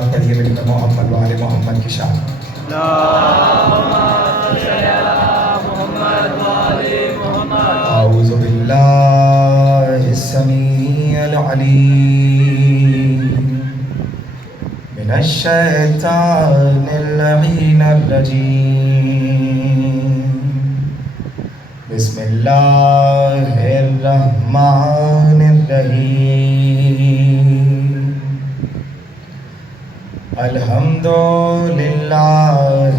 صلوات پڑھیے میری محمد و آل محمد کی شان۔ اعوذ باللہ السمیع العلیم من الشیطان اللعین الرجیم، بسم اللہ الرحمن الرحیم، الحمد للہ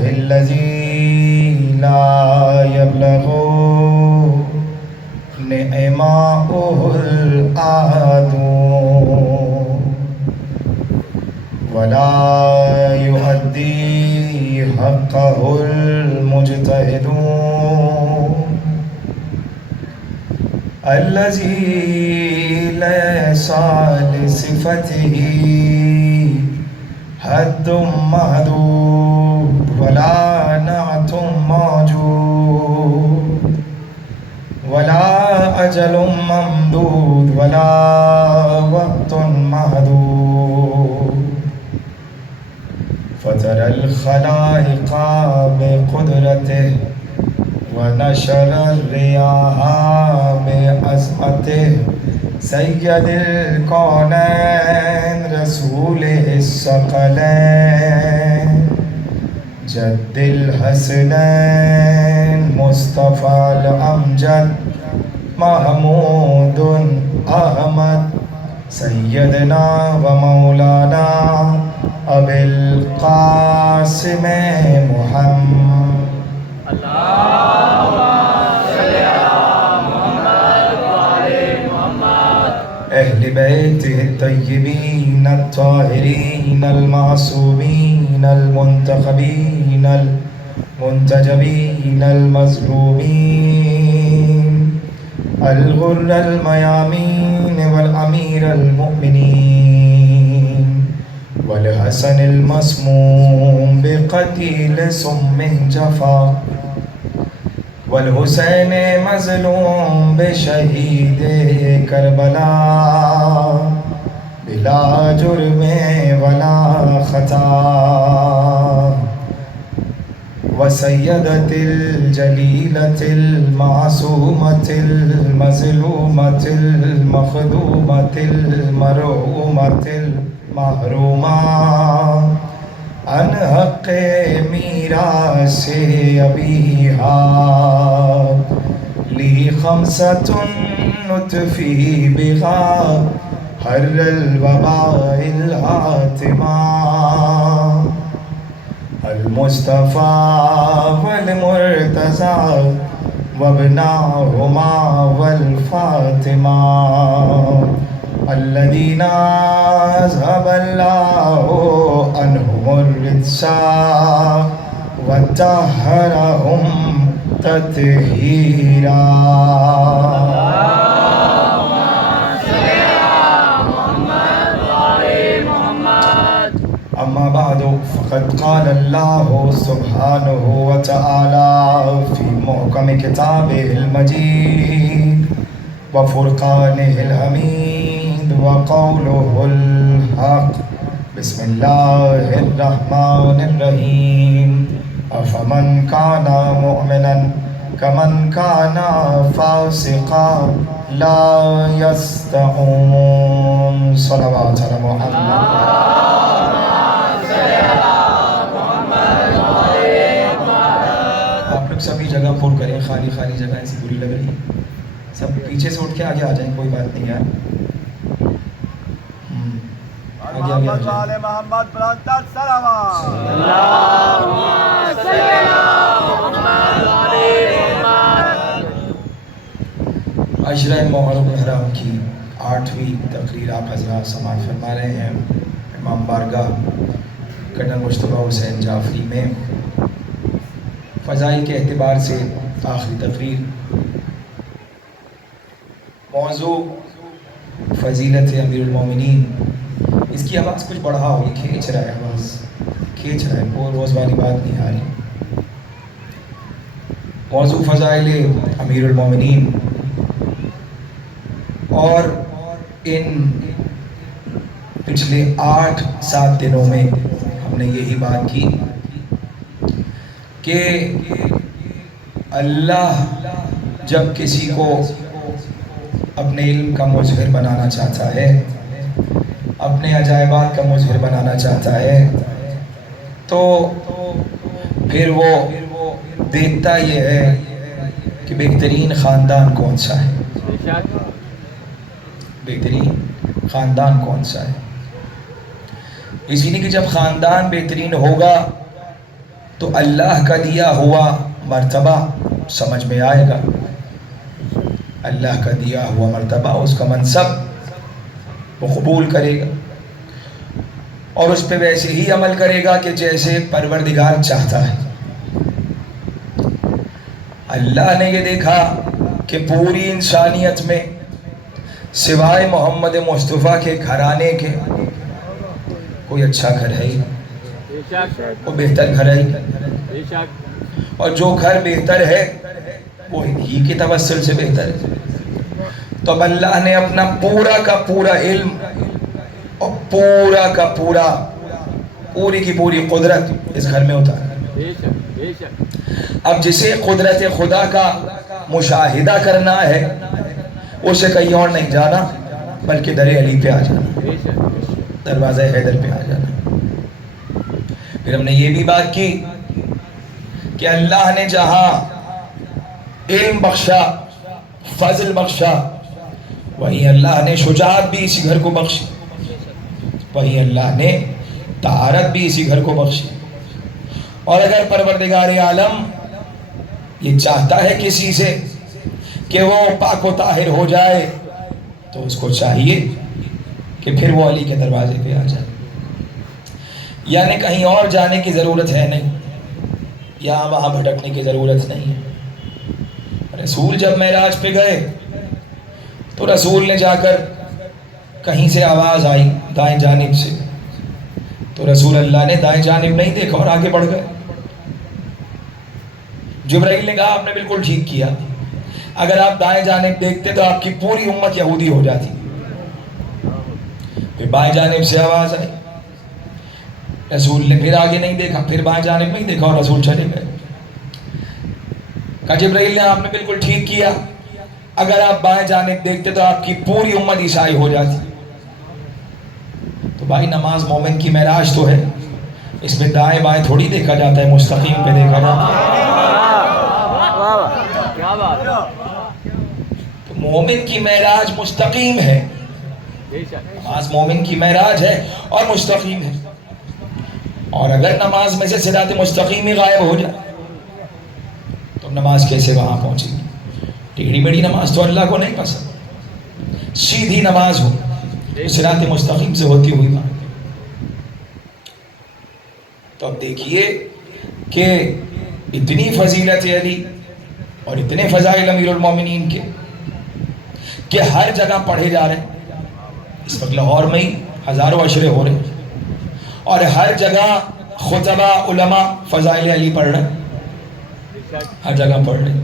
الذی لا یبلغ نعماؤہ الآد ولا یؤدی حقہ المجتہد الذی لیس لصفته حد محدود ولا نعت موجود ولا اجل ممدود ولا وقت محدود، فطر الخلائق بقدرته ونشر الرياح بعظمته، سید الکونین رسول الثقلین جد الحسنین مصطفی الامجد محمود احمد سیدنا و مولانا ابی القاسم محمد اہل بیتہ الطیبین الطاہرین المعصومین المنتخبین المنتجبین المظلومین الغر المیامین والامیر المؤمنین والحسن المسموم بقتیل سم جفا والحسین مظلوم بشہید کربلا بلا جرم ولا خطا وسیدت الجلیلۃ المعصومۃ المظلومۃ المخدومۃ المرحومۃ المحرومہ عن حق میراث ابیہا لی خمسۃ نطفی بہا حر الوباء الحاتمہ المصطفیٰ والمرتضیٰ وابناہما والفاطمہ الذین اذھب اللہ عنہم الرجس وطہرہم تطہیرا۔ اما بعد فقد قال اللہ سبحانہ وتعالی فی محکم کتابہ المجید وفرقانہ الحمید وقولہ الحق، بسم اللہ الرحمن الرحیم، افمن کان مؤمنا کمن کان فاسقا لا یستوون۔ صلوات علی محمد۔ آپ لوگ سبھی جگہ پر کریں، خالی خالی جگہ ایسی بری لگ رہی ہے، سب پیچھے سے اٹھ کے آگے آ جائیں، کوئی بات نہیں یار، آگے آگے آ جائیں۔ محمد برادر سلامات۔ عشرہ محرم الحرام کی 8ویں تقریر آپ حضرات سماعت فرما رہے ہیں امام بارگاہ کرنل مجتبیٰ حسین جعفری میں۔ فضائل کے اعتبار سے آخری تقریر، موضوع فضیلت امیر المومنین۔ اس کی آواز کچھ بڑھا ہوگی، کھینچ رہا ہے، آواز کھینچ رہا ہے، وہ روز والی بات نہیں آ رہی۔ موضوع فضائل امیر المومنین، اور ان پچھلے 8-7 دنوں میں ہم نے یہی بات کی کہ اللہ جب کسی کو اپنے علم کا مظہر بنانا چاہتا ہے، اپنے عجائبات کا مظہر بنانا چاہتا ہے، تو پھر وہ دیکھتا یہ ہے کہ بہترین خاندان کون سا ہے، بہترین خاندان کون سا ہے۔ اسی لیے کہ جب خاندان بہترین ہوگا تو اللہ کا دیا ہوا مرتبہ سمجھ میں آئے گا، اللہ کا دیا ہوا مرتبہ، اس کا منصب وہ قبول کرے گا اور اس پہ ویسے ہی عمل کرے گا کہ جیسے پروردگار چاہتا ہے۔ اللہ نے یہ دیکھا کہ پوری انسانیت میں سوائے محمد مصطفیٰ کے گھرانے کے کوئی اچھا گھر ہے ہی، کوئی بہتر گھر ہے ہی، اور جو گھر بہتر ہے وہ ہی کے توسل سے بہتر ہے۔ تو اب اللہ نے اپنا پورا کا پورا علم اور پورا کا پورا پوری کی پوری قدرت اس گھر میں اتارا۔ اب جسے قدرت خدا کا مشاہدہ کرنا ہے اسے کہیں اور نہیں جانا بلکہ در علی پہ آ جانا، دروازہ حیدر پہ آ جانا۔ پھر ہم نے یہ بھی بات کی کہ اللہ نے جہاں علم بخشا، فضل بخشا، وہیں اللہ نے شجاعت بھی اسی گھر کو بخشی، وہیں اللہ نے طہارت بھی اسی گھر کو بخشی۔ اور اگر پروردگار عالم یہ چاہتا ہے کسی سے کہ وہ پاک و طاہر ہو جائے تو اس کو چاہیے کہ پھر وہ علی کے دروازے پہ آ جائے، یعنی کہیں اور جانے کی ضرورت ہے نہیں، یہاں وہاں بھٹکنے کی ضرورت نہیں ہے۔ رسول جب معراج پہ گئے تو رسول نے جا کر کہیں سے آواز آئی دائیں جانب سے، تو رسول اللہ نے دائیں جانب نہیں دیکھا اور آگے بڑھ گئے۔ جبرائیل نے کہا آپ نے بالکل ٹھیک کیا، اگر آپ دائیں جانب دیکھتے تو آپ کی پوری امت یہودی ہو جاتی۔ پھر بائیں جانب سے آواز آئی، رسول نے پھر آگے نہیں دیکھا، پھر بائیں جانب نہیں دیکھا اور رسول چلے گئے۔ کہا جبرائیل نے آپ نے بالکل ٹھیک کیا، اگر آپ بائیں جانب دیکھتے تو آپ کی پوری امت عیسائی ہو جاتی۔ تو بھائی نماز مومن کی معراج تو ہے، اس میں دائیں بائیں تھوڑی دیکھا جاتا ہے، مستقیم پہ دیکھا جاتا ہے۔ تو مومن کی معراج مستقیم ہے، نماز مومن کی معراج ہے اور مستقیم ہے، اور اگر نماز میں سے صراط مستقیم ہی غائب ہو جائے تو نماز کیسے وہاں پہنچے گی؟ ٹیڑھی میڑھی نماز تو اللہ کو نہیں پسند، سیدھی نماز ہو صراط مستقیم سے ہوتی ہوئی بات۔ تو اب دیکھیے کہ اتنی فضیلت علی اور اتنے فضائل امیر المومنین کے کہ ہر جگہ پڑھے جا رہے ہیں۔ اس وقت لاہور میں ہی ہزاروں عشرے ہو رہے ہیں اور ہر جگہ خطبہ علماء فضائل علی پڑھ رہے ہیں، ہر جگہ پڑھ رہے ہیں۔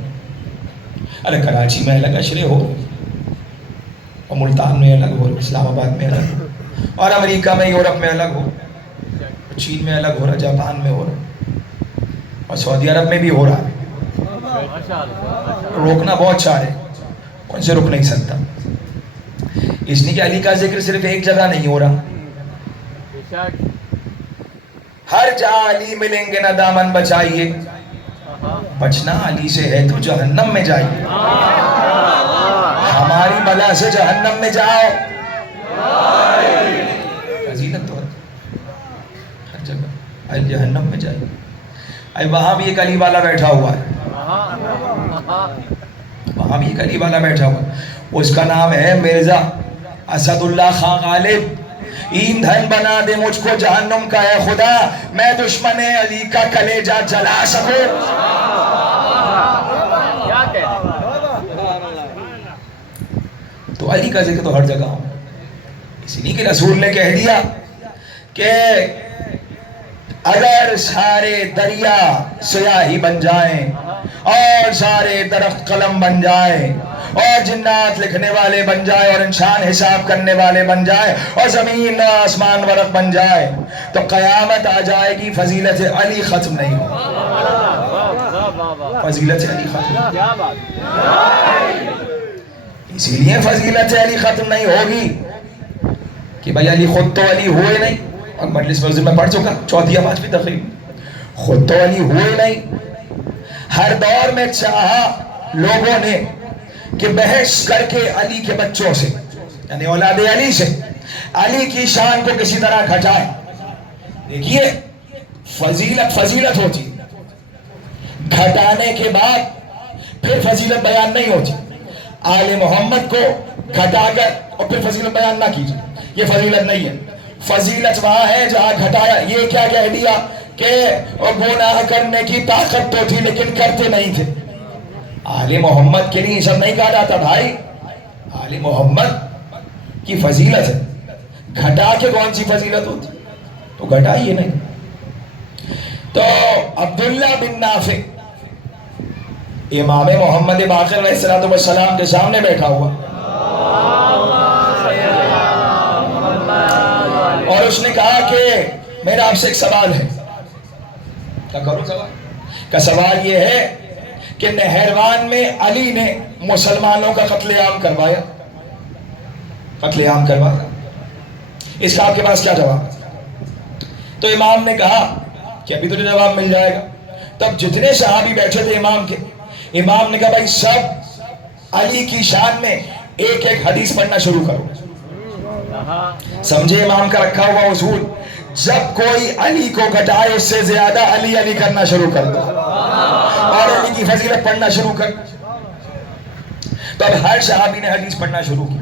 ارے کراچی میں الگ عشرے ہو رہے ہیں اور ملتان میں الگ ہو رہے ہیں، اسلام آباد میں الگ ہو، اور امریکہ میں یورپ میں الگ ہو، چین میں الگ ہو رہا ہے، جاپان میں ہو رہا ہے، اور سعودی عرب میں بھی ہو رہا ہے۔ روکنا بہت چاہ رہے، ان سے رک نہیں سکتا، اس لیے کہ علی کا ذکر صرف ایک جگہ نہیں ہو رہا، ہر جہاں علی ملیں گے نہ دامن بچائیے، بچنا علی سے ہے تو جہنم میں جائیے، ہماری بلا سے جہنم میں جاؤ، فضیلت تو ہر جگہ علی جہنم میں جائیے۔ وہاں بھی ایک علی والا بیٹھا ہوا ہے، وہاں بھی ایک علی والا بیٹھا ہوا ہے، اس کا نام ہے مرزا اسد اللہ خان غالب۔ ایندھن بنا دے مجھ کو جہنم کا اے خدا، میں دشمن علی کا کلیجہ جلا سکوں۔ تو علی کا ذکر تو ہر جگہ ہو، اسی لیے کہ رسول نے کہہ دیا کہ اگر سارے دریا سیاہی بن جائیں اور سارے درخت قلم بن جائیں اور جنات لکھنے والے بن جائے اور انسان حساب کرنے والے بن جائے اور زمین آسمان ورق بن جائے تو قیامت آ جائے گی، فضیلت علی ختم نہیں ہوگی۔ فضیلت علی ختم، اسی لیے فضیلت علی ختم نہیں ہوگی کہ بھئی علی خود تو علی ہوئے نہیں، اور مجلس میں پڑھ چکا 4 5ویں تقریب، خود تو علی ہوئے نہیں، ہر دور میں چاہا لوگوں نے کہ بحث کر کے علی کے بچوں سے یعنی اولاد علی سے علی کی شان کو کسی طرح گھٹائے۔ دیکھیے فضیلت ہوتی، گھٹانے کے بعد پھر فضیلت بیان نہیں ہوتی۔ آل محمد کو گھٹا کر اور پھر فضیلت بیان نہ کیجیے، یہ فضیلت نہیں ہے۔ فضیلت وہاں ہے جہاں گھٹایا، یہ کیا کہہ دیا کہ گناہ کرنے کی طاقت تو تھی لیکن کرتے نہیں تھے۔ آل محمد کے لیے یہ سب نہیں کہا جاتا بھائی، آل محمد کی فضیلت ہے، گھٹا کے کون سی فضیلت ہوتی، تو گھٹائیے نہیں۔ تو عبداللہ بن نافع امام محمد باقر علیہ السلام کے سامنے بیٹھا ہوا اور اس نے کہا کہ میرا آپ سے ایک سوال ہے۔ کیا کروں سوال؟ کا سوال یہ ہے کہ نہروان میں علی نے مسلمانوں کا قتل عام کروایا، اس کا آپ کے پاس کیا جواب ہے؟ تو امام نے کہا کہ ابھی تجھے جواب مل جائے گا۔ تب جتنے صحابی بیٹھے تھے امام کے، امام نے کہا بھائی سب علی کی شان میں ایک ایک حدیث پڑھنا شروع کرو۔ سمجھے امام کا رکھا ہوا اصول، جب کوئی علی کو گھٹائے اس سے زیادہ علی علی کرنا شروع کر دو اور علی کی فضیلت پڑھنا شروع کر۔ تو اب ہر صحابی نے حدیث پڑھنا شروع کی۔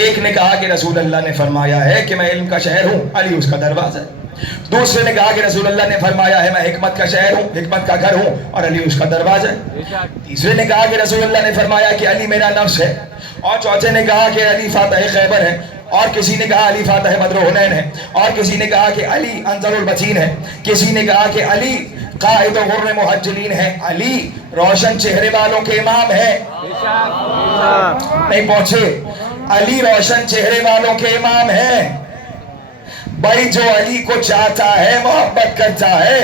ایک نے کہا کہ رسول اللہ نے فرمایا ہے کہ میں علم کا شہر ہوں، علی اس کا دروازہ ہے۔ دوسرے نے کہا کہ رسول اللہ نے فرمایا ہے میں حکمت کا شہر ہوں، حکمت کا گھر ہوں، اور علی اس کا دروازہ ہے۔ تیسرے نے کہا کہ رسول اللہ نے فرمایا کہ علی میرا نفس ہے، اور چوتھے نے کہا کہ علی فاتح خیبر ہے، اور کسی نے کہا علی فاتح بدر و حنین ہے، اور کسی نے کہا کہ علی انظر البطین ہے، کسی نے کہا کہ علی قائد غر محجلین ہے، علی روشن چہرے والوں کے امام ہے۔ نہیں پہنچے، علی روشن چہرے والوں کے امام ہیں۔ بھائی جو علی کو چاہتا ہے، محبت کرتا ہے،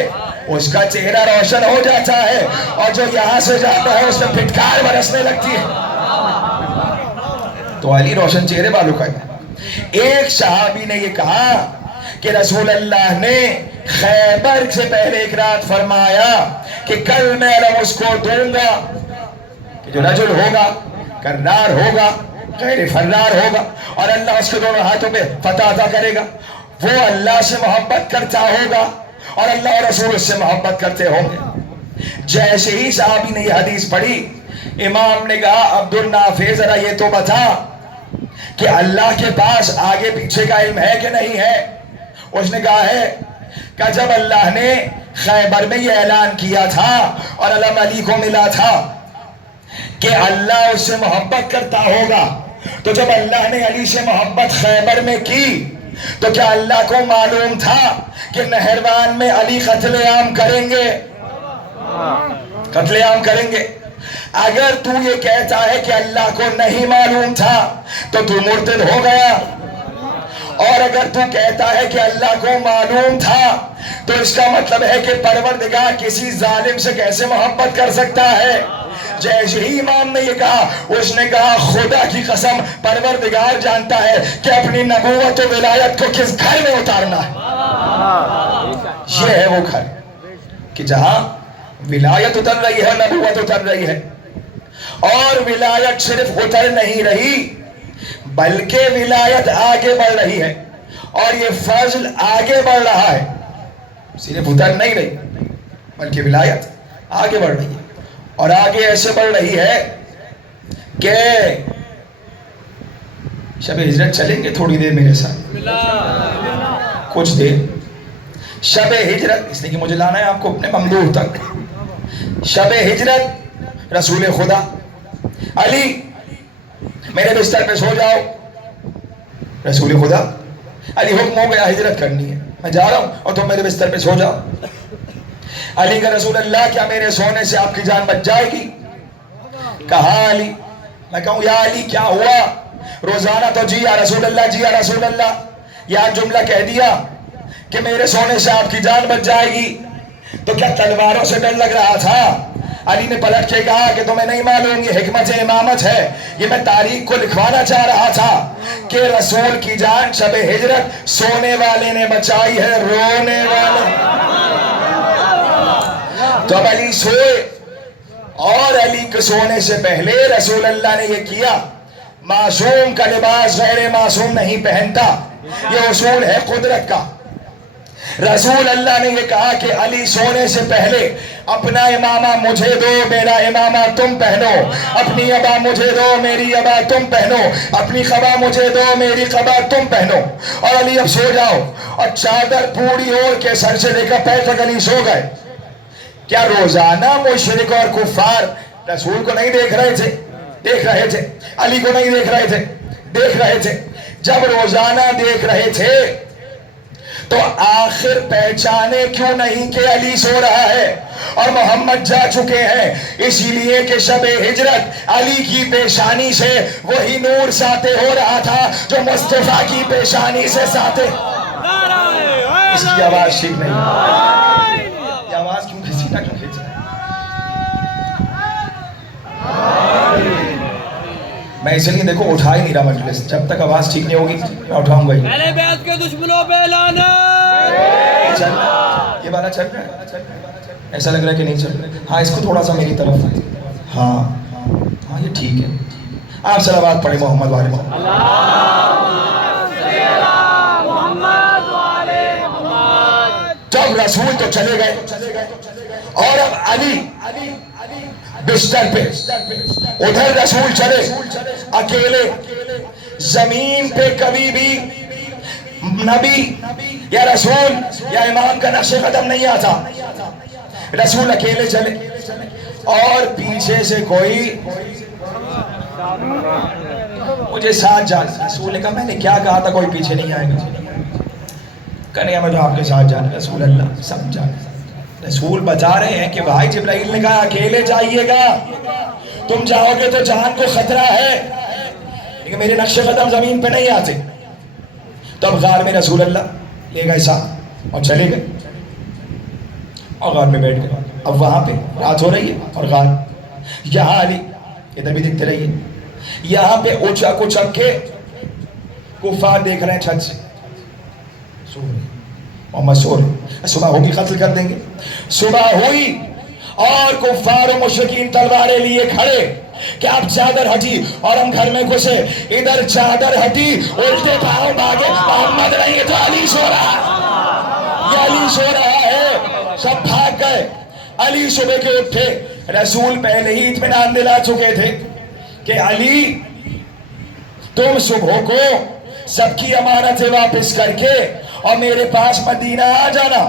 اس کا چہرہ روشن ہو جاتا ہے، اور جو یہاں سے جاتا ہے اس میں پھٹکار برسنے لگتی ہے۔ تو علی روشن چہرے والوں کا ہے۔ ایک صحابی نے یہ کہا کہ رسول اللہ نے خیبر سے پہلے ایک رات فرمایا کہ کل میں اس کو دوں گا، کہ جو رجل ہوگا کرار ہوگا غیر فرار ہوگا، اور اللہ اس کے دونوں ہاتھوں پہ فتح عطا کرے گا، وہ اللہ سے محبت کرتا ہوگا اور اللہ اور رسول اس سے محبت کرتے ہوں گے۔ جیسے ہی صحابی نے یہ حدیث پڑھی، امام نے کہا عبد النافع ذرا یہ تو بتا کہ اللہ کے پاس آگے پیچھے کا علم ہے کہ نہیں ہے؟ اس نے کہا ہے کہ جب اللہ نے خیبر میں یہ اعلان کیا تھا اور علم علی کو ملا تھا کہ اللہ اس سے محبت کرتا ہوگا، تو جب اللہ نے علی سے محبت خیبر میں کی تو کیا اللہ کو معلوم تھا کہ نہروان میں علی قتل عام کریں گے؟ قتل عام کریں گے۔ اگر تو یہ کہتا ہے کہ اللہ کو نہیں معلوم تھا تو تو مرتد ہو گیا، اور اگر تو کہتا ہے کہ اللہ کو معلوم تھا تو اس کا مطلب ہے کہ پروردگار کسی ظالم سے کیسے محبت کر سکتا ہے؟ جیسے ہی امام نے یہ کہا، اس نے کہا خدا کی قسم پروردگار جانتا ہے کہ اپنی نبوت و ولایت کو کس گھر میں اتارنا ہے۔ یہ ہے وہ گھر کہ جہاں ولایت اتر رہی ہے، نبوت اتر رہی ہے، اور ولایت صرف اتر نہیں رہی بلکہ ولایت آگے بڑھ رہی ہے، اور یہ فضل آگے بڑھ رہا ہے، صرف اتر نہیں رہی بلکہ ولایت آگے بڑھ رہی ہے، اور آگے ایسے بڑھ رہی ہے کہ شب ہجرت چلیں گے تھوڑی دیر میرے ساتھ، کچھ دیر شب ہجرت، اس نے کہ مجھے لانا ہے آپ کو اپنے ممدوح تک۔ شب ہجرت رسول خدا علی میرے بستر پہ سو جاؤ، رسول خدا علی حکم ہو گیا ہجرت کرنی ہے، میں جا رہا ہوں اور تم میرے بستر پہ سو جاؤ۔ علی کا رسول اللہ کیا میرے سونے سے آپ کی جان بچ جائے گی؟ کہا علی میں کہوں یا علی کیا ہوا؟ روزانہ تو جی یا رسول اللہ، جی یا رسول اللہ، یا جملہ کہہ دیا کہ میرے سونے سے آپ کی جان بچ جائے گی، تو کیا تلواروں سے ڈر لگ رہا تھا؟ علی نے پلٹ کے کہا کہ تمہیں نہیں معلوم یہ حکمت امامت ہے، یہ میں تاریخ کو لکھوانا چاہ رہا تھا کہ رسول کی جان شب ہجرت سونے والے نے بچائی ہے، رونے والے۔ تو اب علی سوئے، اور علی کے سونے سے پہلے رسول اللہ نے یہ کیا، معصوم کا لباس غیر معصوم نہیں پہنتا، یہ اصول ہے قدرت کا۔ رسول اللہ نے یہ کہا کہ علی سونے سے پہلے اپنا امامہ مجھے دو، میرا امامہ تم پہنو، اپنی ابا مجھے دو، میری ابا تم پہنو، اپنی قبا مجھے دو، میری قبا تم پہنو، اور علی اب سو جاؤ۔ اور چادر پوری اوڑھ کے سر سے لے کر پیر تک علی سو گئے۔ کیا روزانہ مشرک اور کفار رسول کو نہیں دیکھ رہے تھے؟ دیکھ رہے تھے۔ علی کو نہیں دیکھ رہے تھے؟ دیکھ رہے تھے۔ جب روزانہ دیکھ رہے تھے تو آخر پہچانے کیوں نہیں کہ علی سو رہا ہے اور محمد جا چکے ہیں؟ اسی لیے کہ شب ہجرت علی کی پیشانی سے وہی نور ساطع ہو رہا تھا جو مصطفیٰ کی پیشانی سے ساطع۔ اس کی آواز ٹھیک نہیں، یہ آواز کیوں کھینچی نہ کیوں کھینچی؟ میں اس لیے دیکھو اٹھا ہی نہیں رہا مجلس، جب تک آواز ٹھیک نہیں ہوگی میں اٹھاؤں گا ہی۔ اہل بیت کے دشمنوں پہ لعنت۔ یہ والا چل رہا ہے؟ ایسا لگ رہا ہے کہ نہیں چل رہا ہے؟ ہاں اس کو تھوڑا سا میری طرف، ہاں ہاں یہ ٹھیک ہے۔ آپ صلوات پڑھیں محمد والے محمد۔ جب رسول تو چلے گئے اور اب علی بستر پہ، ادھر رسول چلے اکیلے۔ زمین پہ کبھی بھی نبی یا رسول یا امام کا نقش قدم نہیں آتا۔ رسول اکیلے چلے اور پیچھے سے کوئی مجھے ساتھ جانا۔ رسول نے کہا میں نے کیا کہا تھا کوئی پیچھے نہیں آئے گا؟ کہنے میں تو آپ کے ساتھ جانا۔ رسول اللہ سب جانا۔ رسول بتا رہے ہیں کہ بھائی جبرائیل نے کہا اکیلے جائیے گا، تم جاؤ گے تو جان کو خطرہ ہے، لیکن میرے نقش قدم زمین پہ نہیں آتے۔ تب غار میں رسول اللہ لے گئے ساتھ اور چلے گئے اور غار میں بیٹھ گئے۔ اب وہاں پہ رات ہو رہی ہے اور غار، یہاں علی ادھر بھی دیکھتے رہیے، یہاں پہ اچک اچک کے کفار دیکھ رہے ہیں چھت سے، سو رہے محمد سو رہے، صبح ہوگی قتل کر دیں گے۔ صبح ہوئی اور کفار و مشرکین تلواریں لیے کھڑے کہ اب چادر ہٹی اور ہم گھر میں گھسے۔ ادھر چادر ہٹی، الٹے پاؤں بھاگے، محمد نہیں تو علی سو رہا ہے، یہ علی سو رہا ہے۔ سب بھاگ گئے۔ علی صبح کے اٹھے، رسول پہلے ہی اطمینان دلا چکے تھے کہ علی تم صبح کو سب کی امانتیں واپس کر کے اور میرے پاس مدینہ آ جانا۔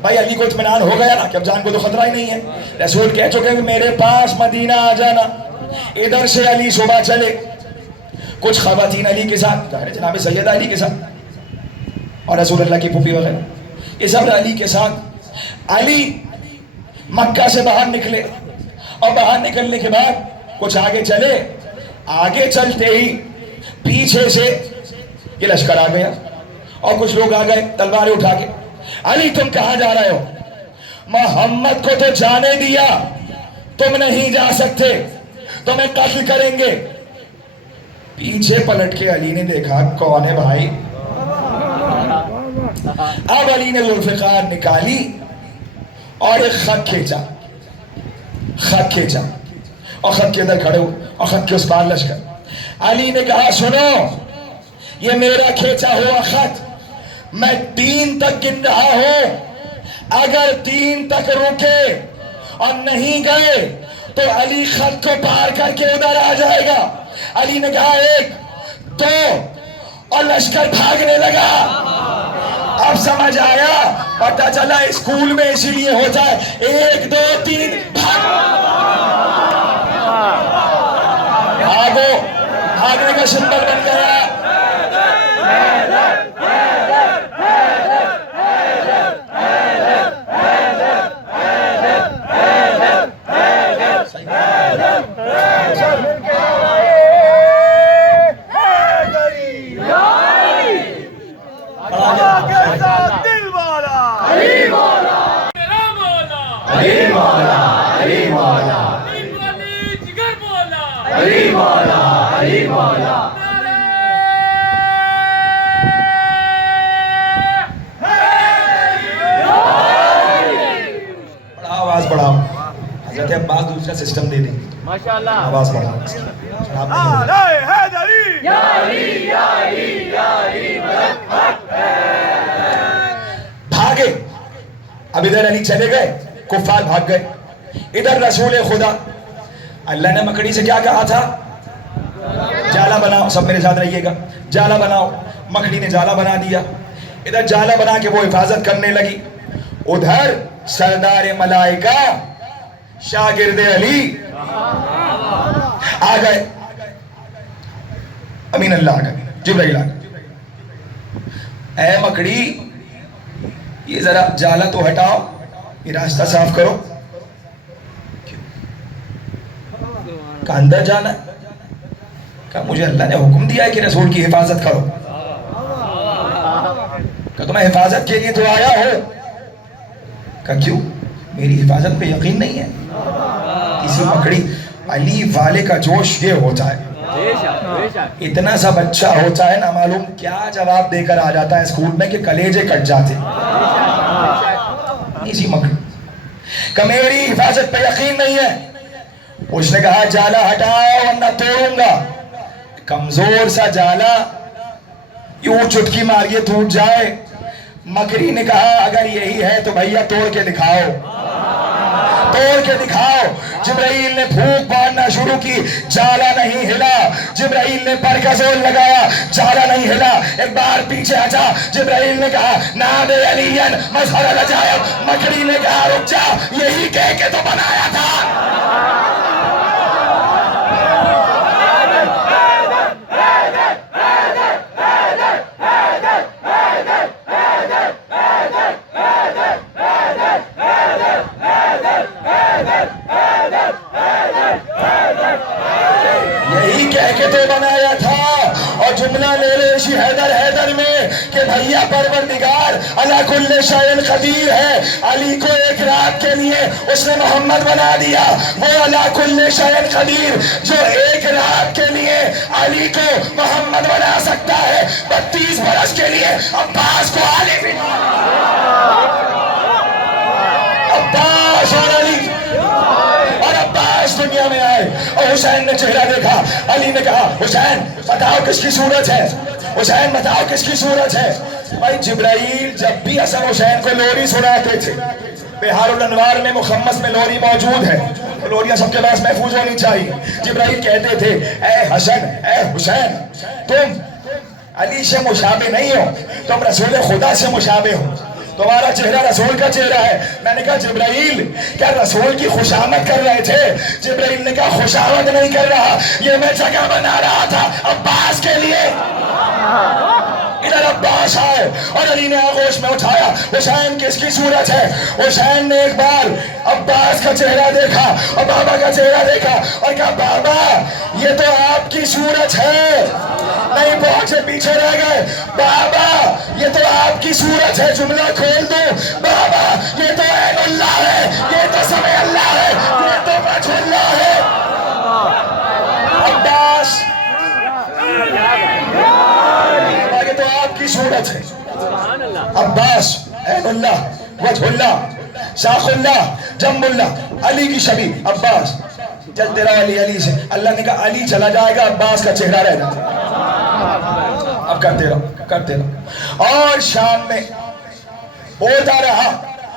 بھائی علی کو اطمینان ہو گیا نا کہ اب جان کو تو خطرہ ہی نہیں ہے۔ رسول کہہ چکے کہ میرے پاس مدینہ آ جانا۔ ادھر سے علی صبح چلے، کچھ خواتین علی کے ساتھ، جناب سیدہ علی کے ساتھ اور رسول اللہ کی پھوپھی وغیرہ، یہ سب علی کے ساتھ۔ علی مکہ سے باہر نکلے اور باہر نکلنے کے بعد کچھ آگے چلے، آگے چلتے ہی پیچھے سے یہ لشکر آ گیا اور کچھ لوگ آ گئے تلواریں اٹھا کے۔ علی تم کہاں جا رہے ہو؟ محمد کو تو جانے دیا، تم نہیں جا سکتے، تمہیں قتل کریں گے۔ پیچھے پلٹ کے علی نے دیکھا کون ہے بھائی؟ اب علی نے ذوالفقار نکالی اور ایک خط کھینچا، خط کھینچا اور خط کے اندر کھڑے ہو اور خط کے اس پار لشکر۔ علی نے کہا سنو، یہ میرا کھینچا ہوا خط، میں 3 تک گن رہا ہوں، اگر 3 تک رکے اور نہیں گئے تو علی خط کو پار کر کے ادھر آ جائے گا۔ علی نے کہا 1 2 اور لشکر بھاگنے لگا۔ اب سمجھ آیا، پتہ چلا اسکول میں اسی لیے ہوتا ہے 1 2 3 بھاگو، بھاگنے کا سمبل بن گیا۔ کا سسٹم دے دیں گے. ماشاءاللہ. آواز بڑھا. نعرہ حیدری. بھاگے. اب ادھر علی چلے گئے, کفار بھاگ گئے. ادھر رسول خدا. اللہ نے مکڑی سے کیا کہا تھا؟ جالا بناؤ. سب میرے ساتھ رہیے گا. جالا بناؤ. مکڑی نے جالا بنا دیا. ادھر جالا بنا کے وہ حفاظت کرنے لگی. ادھر سردار ملائکہ شاگرد علی آ گئے. امین اللہ آ گئے. جبرائیل آ گئے. اے مکڑی, یہ ذرا جالا تو ہٹاؤ, یہ راستہ صاف کرو. کہ اندر جانا ہے. کہ مجھے اللہ نے حکم دیا ہے کہ رسول کی حفاظت کرو. کہ تمہیں حفاظت کے لیے تو آیا ہو. کہ کیوں؟ میری حفاظت پہ یقین نہیں ہے. کسی مکڑی, علی والے کا جوش یہ ہوتا ہے, اتنا سا بچہ ہوتا ہے نا, معلوم کیا جواب دے کر آ جاتا ہے اسکول میں کہ کلیجے کٹ جاتے. اسی مکڑی کہ میری حفاظت پہ یقین نہیں ہے. اس نے کہا جالا ہٹاؤ ورنہ توڑوں گا. کمزور سا جالا یوں چٹکی ماریے ٹوٹ جائے. مکڑی نے کہا اگر یہی ہے تو بھیا توڑ کے دکھاؤ, توڑ کے دکھاؤ. جبرائیل نے پھونک مارنا شروع کی, جالا نہیں ہلا. جبرائیل نے پر کا زور لگایا, جالا نہیں ہلا. ایک بار پیچھے ہٹا. جبرائیل نے کہا نام علیین مظہر العجائب. مکڑی نے کہا رک جا, یہی کہہ کے تو بنایا تھا. یہی کہہ کے تو بنایا تھا. اور جملہ لے لے اسی حیدر حیدر میں کہ بھیا پروردگار علی کل شیء قدیر ہے. علی کو ایک رات کے لیے اس نے محمد بنا دیا. وہ علی کل شیء قدیر جو ایک رات کے لیے علی کو محمد بنا سکتا ہے, 32 برس کے لیے عباس کو علی بھی. عباس اور علی اور عباس دنیا میں آئے اور حسین نے چہرہ دیکھا. علی نے کہا حسین بتاؤ کس کی صورت ہے, حسین بتاؤ کس کی صورت ہے. بھائی جبرائیل جب بھی حسن حسین کو لوری سناتے تھے, بہار الانوار میں مخمس میں لوری موجود ہے, لوریاں سب کے پاس محفوظ ہونی چاہیے. جبرائیل کہتے تھے اے حسن اے حسین تم علی سے مشابہ نہیں ہو, تم رسول خدا سے مشابہ ہو, تمہارا چہرہ رسول کا چہرہ ہے. میں نے کہا جبرائیل کیا رسول کی خوشامد کر رہے تھے؟ جبرائیل نے کہا خوشامد نہیں کر رہا, یہ میں جگہ بنا رہا تھا عباس کے لیے. ادھر عباس آئے اور علی نے آغوش میں اٹھایا. حسین کس کی صورت ہے؟ حسین نے ایک بار عباس کا چہرہ دیکھا اور بابا کا چہرہ دیکھا اور کہا بابا یہ تو آپ کی صورت ہے. نہیں پہنچے, پیچھے رہ گئے. بابا یہ تو آپ کی صورت ہے. جملہ کھول دو. بابا یہ تو عین اللہ ہے, یہ تو سمع اللہ ہے, یہ تو وجہ اللہ ہے. عباس یہ تو آپ کی صورت ہے. عباس عین اللہ, وجہ اللہ, شاخ اللہ, جنب اللہ, علی کی شبیہ. عباس چلتے رہو علی علی سے. اللہ نے کہا علی چلا جائے گا, عباس کا چہرہ رہ جاتا ہے. اب کرتے رہو کرتے رہو. اور شام میں ہوتا رہا,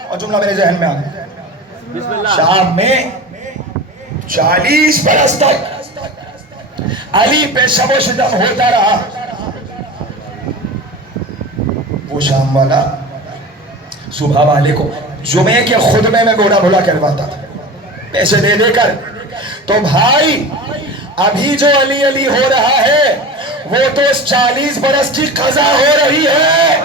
اور جملہ میرے ذہن میں آ گیا. شام میں 40 برس تک علی پہ شب و شتم ہوتا رہا. وہ شام والا صبح والے کو جمعے کے خطبے میں گوڑا بھولا کرواتا تھا پیسے دے دے کر. تو بھائی ابھی جو علی علی ہو رہا ہے وہ تو 40 برس کی قضا ہو رہی ہے.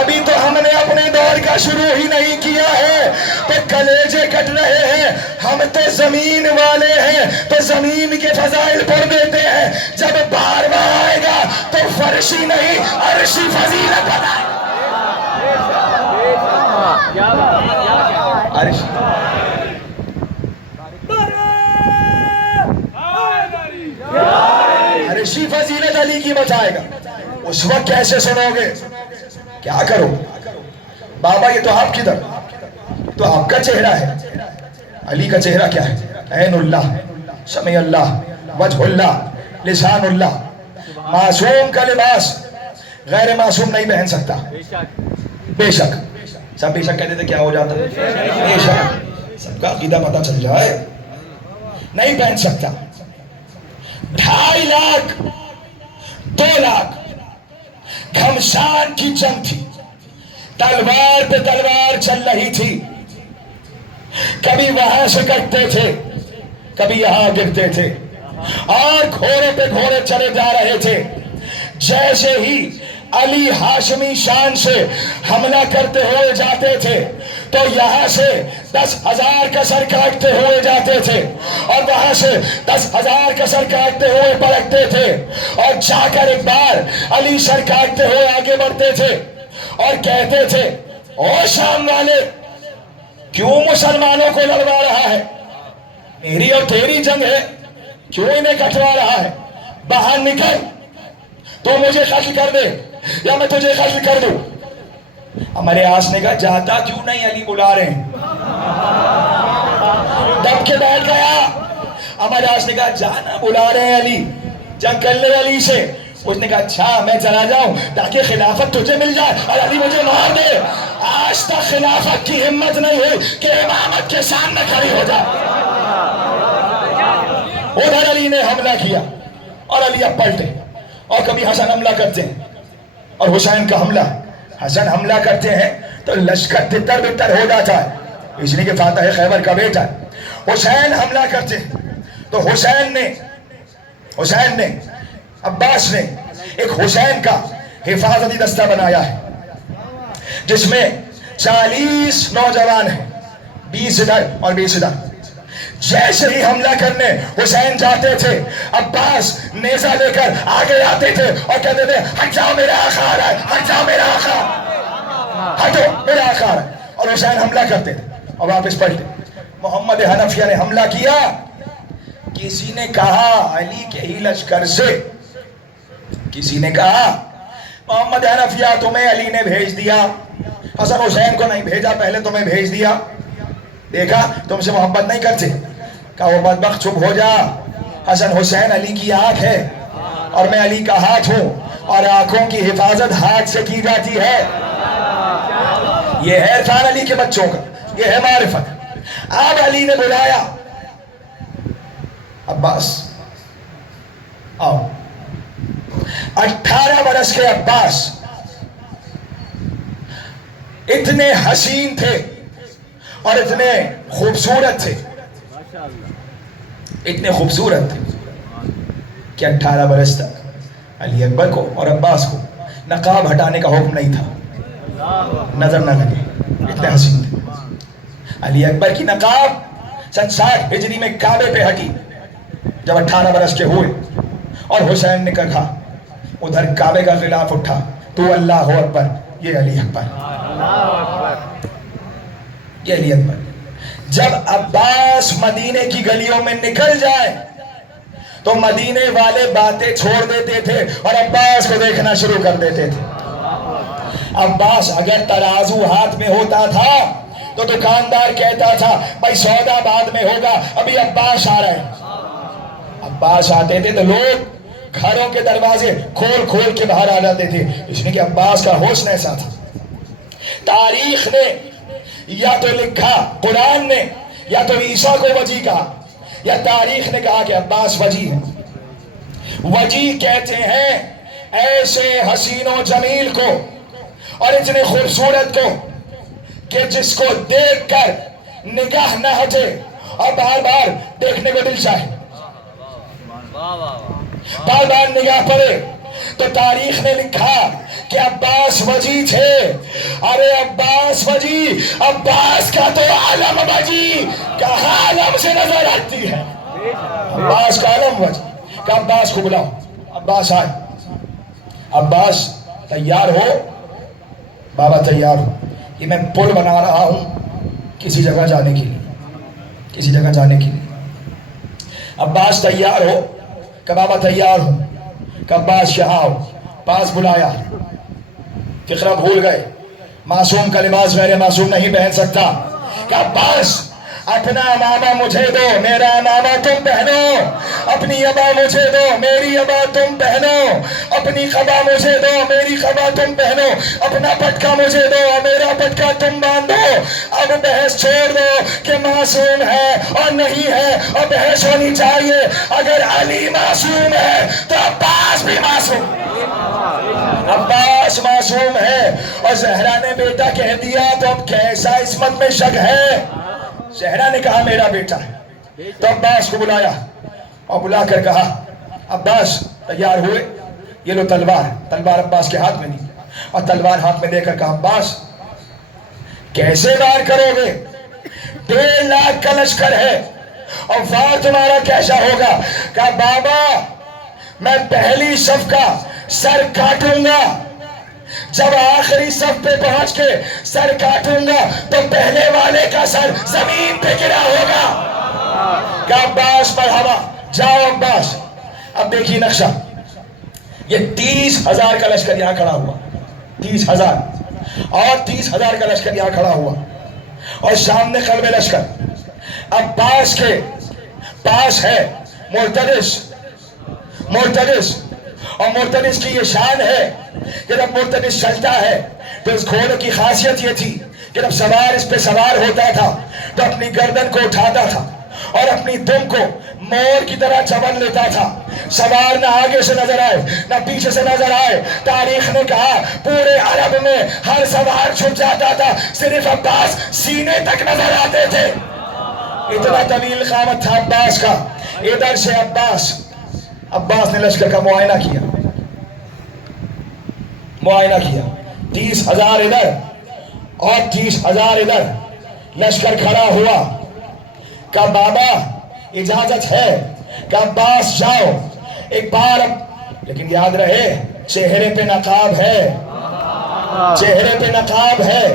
ابھی تو ہم نے اپنے دور کا شروع ہی نہیں کیا ہے, تو کلیجے کٹ رہے ہیں. ہم تو زمین والے ہیں تو زمین کے فضائل پڑھ دیتے ہیں. جب بار بار آئے گا تو فرشی نہیں عرشی فضیلت بنائے. عرشی فضیلت علی کی بتائے گا. اس وقت کیسے سنو گے, کیا کرو؟ بابا یہ تو آپ کی طرف, تو آپ کا چہرہ ہے. علی کا چہرہ کیا ہے؟ عین اللہ، سمیع اللہ، وجہ اللہ، لسان اللہ. معصوم کا لباس غیر معصوم نہیں پہن سکتا. بے شک سب بے شک کہتے تھے کیا ہو جاتا؟ بے شک سب کا عقیدہ پتہ چل جائے. نہیں پہن سکتا. 2.5 لاکھ 2 لاکھ گھمسان کی جنگ تھی. تلوار پہ تلوار چل رہی تھی. کبھی وہاں سے کٹتے تھے، کبھی یہاں گرتے تھے، اور گھوڑے پہ گھوڑے چلے جا رہے تھے. جیسے ہی علی ہاشمی شان سے حملہ کرتے ہوئے جاتے تھے تو یہاں سے 10,000 کا سر کاٹتے ہوئے جاتے تھے، اور وہاں سے 10,000 کا سر کاٹتے ہوئے پلٹتے تھے، اور جا کر ایک بار علی سر کاٹتے ہوئے آگے بڑھتے تھے اور کہتے تھے او شام والے، کیوں مسلمانوں کو لڑوا رہا ہے؟ میری اور تیری جنگ ہے، کیوں انہیں کٹوا رہا ہے؟ باہر نکل، تو مجھے قتل کر دے یا میں تجھے قتل کر دوں. ہمارے آس نے کہا جاتا کیوں نہیں، علی بلا رہے ہیں. دب کے بیٹھ گیا. ہمارے آس نے کہا جانا، بلا رہے ہیں علی، جنگ کر لے علی سے. اس نے کہا اچھا میں چلا جاؤں تاکہ خلافت تجھے مل جائے اور علی مجھے مار دے. آج تک خلافت کی ہمت نہیں ہوئی کہ امامت کے سامنے کھڑی ہو جائے. ادھر علی نے حملہ کیا اور علی اب پلٹے. اور کبھی حسن حملہ کرتے ہیں اور حسین کا حملہ. حسن حملہ کرتے ہیں تو لشکر تتر بتر ہو جاتا ہے، اس لیے کہ فاتح خیبر کا بیٹا ہے. حسین حملہ کرتے ہیں تو حسین نے عباس نے ایک حسین کا حفاظتی دستہ بنایا ہے جس میں 40 نوجوان ہیں، 20 ادھر اور 20 ادھر. جیسے ہی حملہ کرنے حسین جاتے تھے، عباس نیزہ لے کر آگے آتے تھے اور کہتے تھے ہٹ جاؤ میرا آقا آ رہا ہے، ہٹ جاؤ میرا آقا، ہٹو میرا آقا آ رہا ہے. اور حسین حملہ کرتے تھے اور واپس پلٹے. محمد حنفیہ نے حملہ کیا. کسی نے کہا علی کے ہی لشکر سے، کسی نے کہا محمد حنفیہ تمہیں علی نے بھیج دیا، حسن حسین کو نہیں بھیجا، پہلے تمہیں بھیج دیا، دیکھا تم سے محبت نہیں کرتے. کہا وہ بدبخت چپ ہو جا، حسن حسین علی کی آنکھ ہے اور میں علی کا ہاتھ ہوں، اور آنکھوں کی حفاظت ہاتھ سے کی جاتی ہے. یہ ہے عرفان علی کے بچوں کا، یہ ہے معرفت. اب علی نے بلایا عباس آؤ. 18 برس کے عباس اتنے حسین تھے اور اتنے خوبصورت تھے، اتنے خوبصورت تھے کہ 18 برس تک علی اکبر کو اور عباس کو نقاب ہٹانے کا حکم نہیں تھا، نظر نہ لگے، اتنے حسین تھے. علی اکبر کی نقاب سن 60 ہجری میں کعبے پہ ہٹی جب 18 برس کے ہوئے، اور حسین نے کہا ادھر کعبے کا غلاف اٹھا، تو اللہ اکبر، یہ علی اکبر، یہ علی اکبر. جب عباس مدینے کی گلیوں میں نکل جائے تو مدینے والے باتیں چھوڑ دیتے تھے اور عباس کو دیکھنا شروع کر دیتے تھے. عباس اگر ترازو ہاتھ میں ہوتا تھا تو دکاندار کہتا تھا بھائی سودا بعد میں ہوگا، ابھی عباس آ رہے ہیں. عباس آتے تھے تو لوگ گھروں کے دروازے کھول کھول کے باہر آ جاتے تھے، اس لیے کہ عباس کا حسن ایسا تھا. تاریخ نے یا تو لکھا، قرآن نے یا تو عیسیٰ کو وجی کہا، یا تاریخ نے کہا کہ عباس وجی ہے. وجی کہتے ہیں ایسے حسین و جمیل کو اور اتنے خوبصورت کو کہ جس کو دیکھ کر نگاہ نہ ہٹے اور بار بار دیکھنے کو دل چاہے، بار بار نگاہ پڑے. تو تاریخ نے لکھا کہ عباس وجی تھے. ارے عباس وجی، عباس کا تو عالم وجی، کہاں عالم سے نظر آتی ہے. عباس کا عالم وجی. کہ عباس کو بلاؤ. عباس آئے. عباس تیار ہو بابا، تیار ہو، یہ میں پل بنا رہا ہوں کسی جگہ جانے کے لیے، کسی جگہ جانے کے لیے. عباس تیار ہو کہ بابا تیار ہوں. کہ عباس یہاں آؤ. پاس بلایا. فقرہ بھول گئے، معصوم کا لباس غیر معصوم نہیں پہن سکتا. کہ عباس اپنا امامہ مجھے دو میرا امامہ تم پہنو، اپنی ابا مجھے دو میری ابا تم پہنو، اپنی قبا مجھے دو میری قبا تم پہنو، اپنا پٹکا مجھے دو میرا پٹکا تم باندھو۔ اب بحث چھوڑ دو کہ معصوم ہے اور نہیں ہے، اور بحث ہونی چاہیے اگر علی معصوم ہے تو عباس بھی معصوم، عباس معصوم ہے۔ اور زہرا نے بیٹا کہہ دیا تو اب کیسا عصمت میں شک ہے؟ زہرا نے کہا میرا بیٹا ہے، تو عباس کو بلایا اور بلا کر کہا عباس تیار ہوئے، یہ لو تلوار۔ تلوار عباس کے ہاتھ میں دی اور تلوار ہاتھ میں دے کر کہا عباس کیسے وار کرو گے؟ 1.5 لاکھ کا لشکر ہے اور وار تمہارا کیسا ہوگا؟ کہا بابا میں پہلی صف کا سر کاٹوں گا، جب آخری صف پہ پہنچ کے سر کاٹوں گا تو پہلے والے کا سر زمین پہ گرا ہوگا۔ کہا عباس مرحبا، جاؤ عباس۔ اب دیکھیے نقشہ، یہ 30,000 کا لشکر یہاں کھڑا ہوا، 30,000 اور 30,000 کا لشکر یہاں کھڑا ہوا، اور سامنے قلب لشکر عباس کے پاس ہے مرتدس، اور مرتدس کی یہ شان ہے کہ جب مرتدس چلتا ہے تو اس گھوڑے کی خاصیت یہ تھی کہ جب سوار اس پہ سوار ہوتا تھا تو اپنی گردن کو اٹھاتا تھا اور اپنی دم کو مور کی طرح چبن لیتا تھا، سوار نہ آگے سے نظر آئے نہ پیچھے سے نظر آئے۔ تاریخ نے کہا پورے عرب میں ہر سوار چھپ جاتا تھا، صرف عباس سینے تک نظر آتے تھے، اتنا طویل قامت تھا عباس کا۔ ادھر سے عباس نے لشکر کا معائنہ کیا، 30,000 ادھر اور 30,000 ادھر، لشکر کھڑا ہوا۔ کہا بابا اجازت ہے کہ عباس جاؤ ایک بار، لیکن یاد رہے چہرے پہ نقاب ہے، چہرے پہ نقاب ہے۔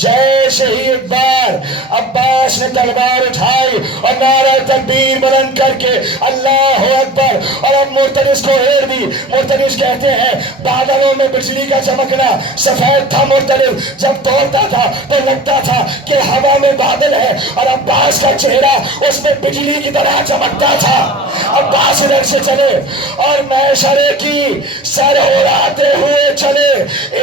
جیسے ہی ایک بار عباس نے تلوار اٹھائی اور نعرہ تکبیر بلند کر کے اللہ اکبر، اور اب مرتدس کو ہیر دی۔ مرتدس کہتے ہیں بادلوں میں بجلی کا چمکنا، سفید تھا مرتدس، جب دوڑتا تھا تو لگتا تھا کہ ہوا میں بادل ہے، اور عباس کا چہرہ اس میں بجلی کی طرح چمکتا تھا۔ عباس ادھر سے چلے اور میسرے کی سر اڑاتے ہوئے چلے،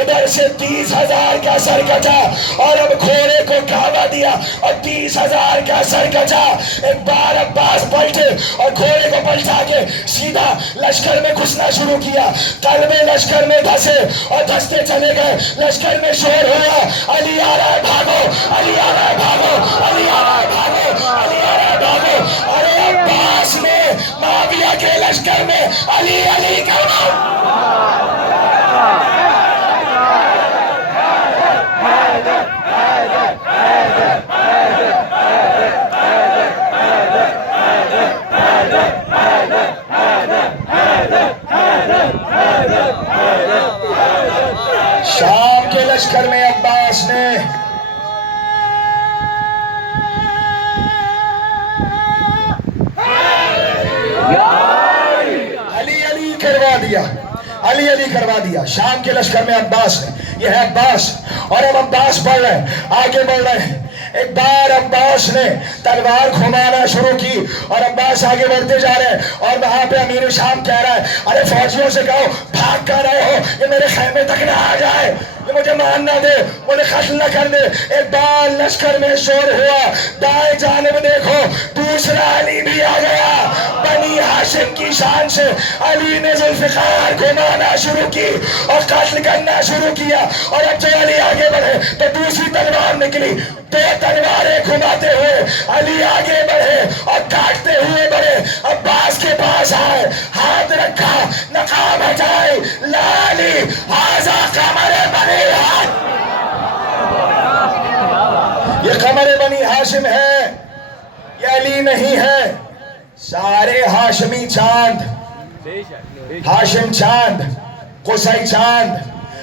ادھر سے 30,000 کا سر کٹا اور اب گھوڑے کو کعبہ دیا اور 30,000 کا سر کٹا۔ ایک بار عباس پلٹے اور گھوڑے کو پلٹا کے سیدھا لشکر میں گھسنا شروع کیا، قلب لشکر میں دھسے اور دھستے چلے گئے۔ لشکر میں شور ہوا علی آ رہا ہے بھاگو، علی آ رہا ہے بھاگو، علی آ رہا ہے بھاگو، علی آ رہا ہے بھاگو۔ اور عباس نے معاویہ کے لشکر میں علی علی کہا۔ شام کے لشکر میں عباس نے علی علی کروا دیا، علی علی کروا دیا۔ شام کے لشکر میں عباس نے، یہ ہے عباس، اور اب عباس بڑھ رہے ہیں، آگے بڑھ رہے ہیں۔ ایک بار عباس نے تلوار گھمانا شروع کی اور عباس آگے بڑھتے جا رہے ہیں، اور وہاں پہ امیر شام کہہ رہا ہے ارے فوجیوں سے کہو بھاگ کر رہے ہو، یہ میرے خیمے تک نہ آ جائے، یہ مجھے مان نہ دے، مجھے قتل نہ کر دے۔ ایک بار لشکر میں شور ہوا، دائیں جانب دیکھو دوسرا علی بھی آ گیا۔ بنی ہاشم کی شان سے علی نے ذوالفقار گھمانا شروع کی اور قتل کرنا شروع کیا، اور اب جو علی آگے بڑھے تو دوسری تلوار نکلی، 2 تلواریں گھماتے ہوئے علی آگے بڑھے اور کاٹتے ہوئے بڑھے۔ عباس کے پاس آئے، ہاتھ رکھا، نقاب ہٹائے، لا علی ھذا قمر بنی ہاشم، یہ قمر بنی ہاشم ہے، یہ علی نہیں ہے۔ سارے ہاشمی چاند، ہاشم چاند، قصی چاند،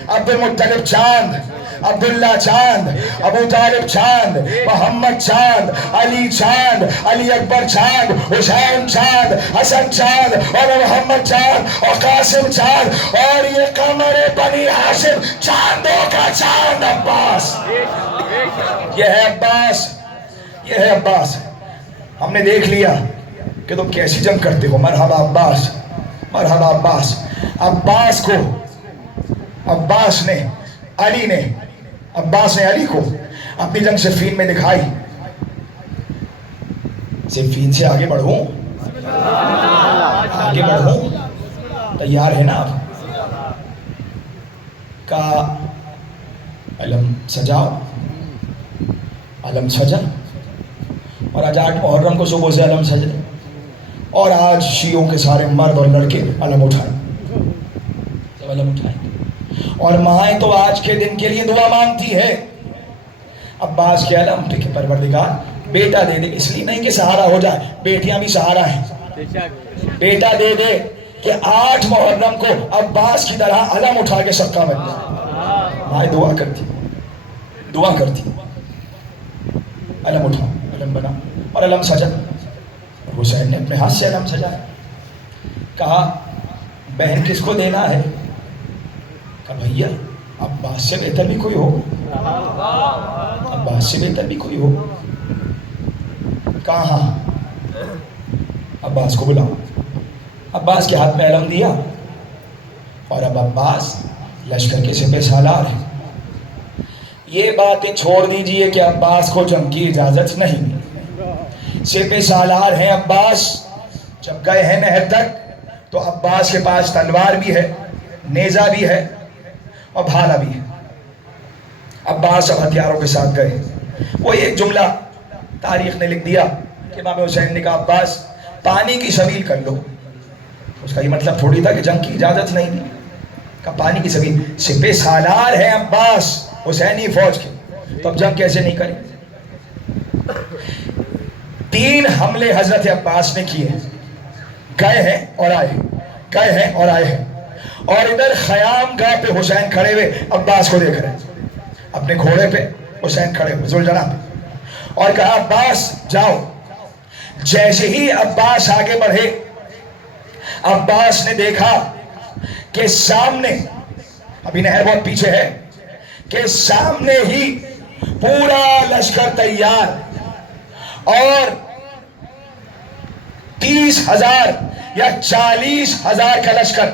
عبد المطلب چاند، عبداللہ چاند، ابو طالب چاند، محمد چاند، علی چاند، علی اکبر چاند، حسین چاند، حسن چاند، اور محمد چاند، اور قاسم چاند، اور یہ قمر بنی ہاشم چاندوں کا چاند عباس، یہ ہے عباس، یہ ہے عباس۔ ہم نے دیکھ لیا کہ تم کیسی جنگ کرتے ہو. مرحبا عباس, مرحبا عباس. عباس کو عباس نے علی کو اپنی جنگ صفین میں دکھائی. صفین سے آگے بڑھوں, آگے بڑھوں, تیار ہے نا آپ؟ کہا علم سجاؤ. علم سجا, اور آج 8 محرم کو صبح سے علم سجا, اور آج شیعوں کے سارے مرد اور لڑکے علم اٹھائیں, سب علم اٹھائیں. اور مائیں تو آج کے دن کے لیے دعا مانگتی ہے عباس کے علم پہ کہ پروردگار بیٹا دے دے. اس لیے نہیں کہ سہارا ہو جائے, بیٹیاں بھی سہارا ہیں. بیٹا دے دے کہ 8 محرم کو عباس کی طرح علم اٹھا کے صدقہ بن جائے. مائیں دعا کرتی علم اٹھا, علم بنا اور علم سجا. حسین نے اپنے ہاتھ سے علم سجایا. کہا بہن کس کو دینا ہے؟ کہا بھیا عباس سے بہتر بھی کوئی ہو, عباس سے بہتر بھی کوئی ہو. کہا ہاں, عباس کو بلاؤ. عباس کے ہاتھ میں علم دیا, اور اب عباس لشکر کے سپہ سالار ہیں. یہ باتیں چھوڑ دیجئے کہ عباس کو جنگ کی اجازت نہیں. سپہ سالار ہیں عباس. جب گئے ہیں نہر تک تو عباس کے پاس تلوار بھی ہے, نیزہ بھی ہے, اور بھالا بھی ہے. عباس اب ہتھیاروں کے ساتھ گئے. وہ ایک جملہ تاریخ نے لکھ دیا کہ امام حسین نے کہا عباس پانی کی سبیل کر لو. اس کا یہ مطلب تھوڑی تھا کہ جنگ کی اجازت نہیں دی. کہا پانی کی سبیل, سپہ سالار ہیں عباس حسینی فوج کے, تو اب جنگ کیسے نہیں کریں. 3 حملے حضرت عباس نے کیے, گئے ہیں اور آئے, گئے ہیں اور آئے ہیں. اور ادھر خیام گاہ پہ حسین کھڑے ہوئے عباس کو دیکھ رہے ہیں, اپنے گھوڑے پہ حسین کھڑے ہوئے ذوالجناح پہ, اور کہا عباس جاؤ. جیسے ہی عباس آگے بڑھے, عباس نے دیکھا کہ سامنے, ابھی نہر بہت پیچھے ہے, کہ سامنے ہی پورا لشکر تیار, اور 30,000 یا 40,000 کا لشکر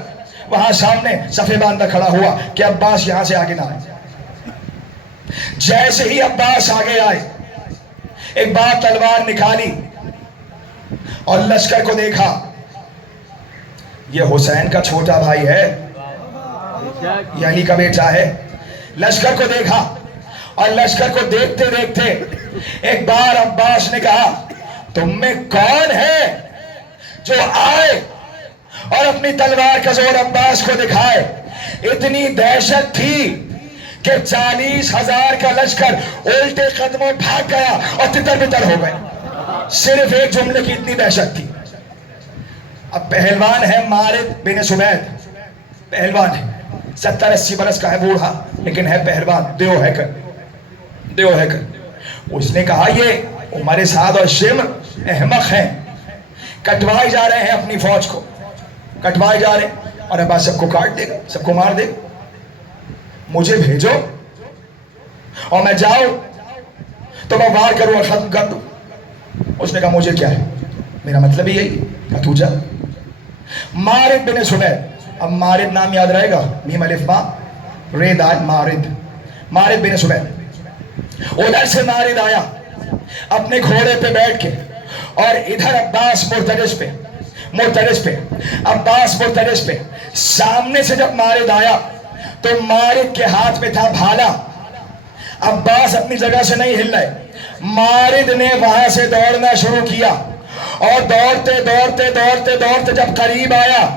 وہاں سامنے صفے باندھا کھڑا ہوا کہ عباس یہاں سے آگے نہ آئے. جیسے ہی عباس آگے آئے, ایک بار تلوار نکالی اور لشکر کو دیکھا. یہ حسین کا چھوٹا بھائی ہے, یہ علی کا بیٹا ہے. لشکر کو دیکھا, اور لشکر کو دیکھتے دیکھتے ایک بار عباس نے کہا تم میں کون ہے جو آئے اور اپنی تلوار کا زور عباس کو دکھائے. اتنی دہشت تھی کہ 40,000 کا لشکر الٹے قدموں بھاگ گیا اور تتر بتر ہو گئے. صرف ایک جملے کی اتنی دہشت تھی. اب پہلوان ہے مارد بن سبید, پہلوان ہے, 70-80 برس کا ہے, بوڑھا لیکن ہے پہلوان, دیو ہے کر. اس نے کہا یہ عمر سعد اور شمر احمق ہیں, کٹوائے جا رہے ہیں اپنی فوج کو, کٹوائے جا رہے ہیں, اور عباس سب کو کاٹ دے گا, سب کو مار دے گا. مجھے بھیجو اور میں جاؤں تو میں وار کروں اور ختم کر دوں. اس نے کہا مجھے کیا ہے, میرا مطلب ہی یہی. کہا تو جا. مارد بن سبید, اب مارد نام یاد رہے گا, میم الف با رے دال, مارد بن سبید. ادھر سے مارد آیا اپنے گھوڑے پہ بیٹھ کے, اور ادھر عباس مرتجز پہ, عباس مرتجز پہ. سامنے سے جب مارد آیا تو مارد کے ہاتھ میں تھا بھالا. عباس اپنی جگہ سے نہیں ہل رہے. مارد نے وہاں سے دوڑنا شروع کیا, اور دوڑتے جب قریب آیا,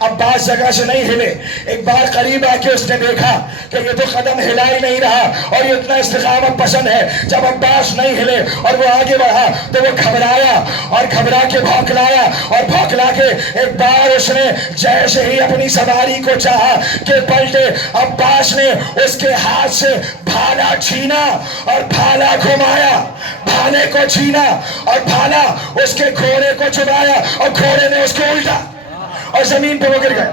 عباس جگہ سے نہیں ہلے. ایک بار قریب آ کے اس نے دیکھا کہ یہ تو قدم ہلا ہی نہیں رہا, اور یہ اتنا استقامت پسند ہے. جب عباس نہیں ہلے اور وہ آگے بڑھا تو وہ گھبرایا, اور گھبرا کے بھوکلایا, اور بھوکلا کے ایک بار اس نے جیسے ہی اپنی سواری کو چاہا کہ پلٹے, عباس نے اس کے ہاتھ سے بھالا چھینا اور بھالا گھمایا, بھالے کو چھینا اور بھالا اس کے گھوڑے کو چبایا, اور گھوڑے نے اس کو الٹا اور زمین پہ وہ گر گیا.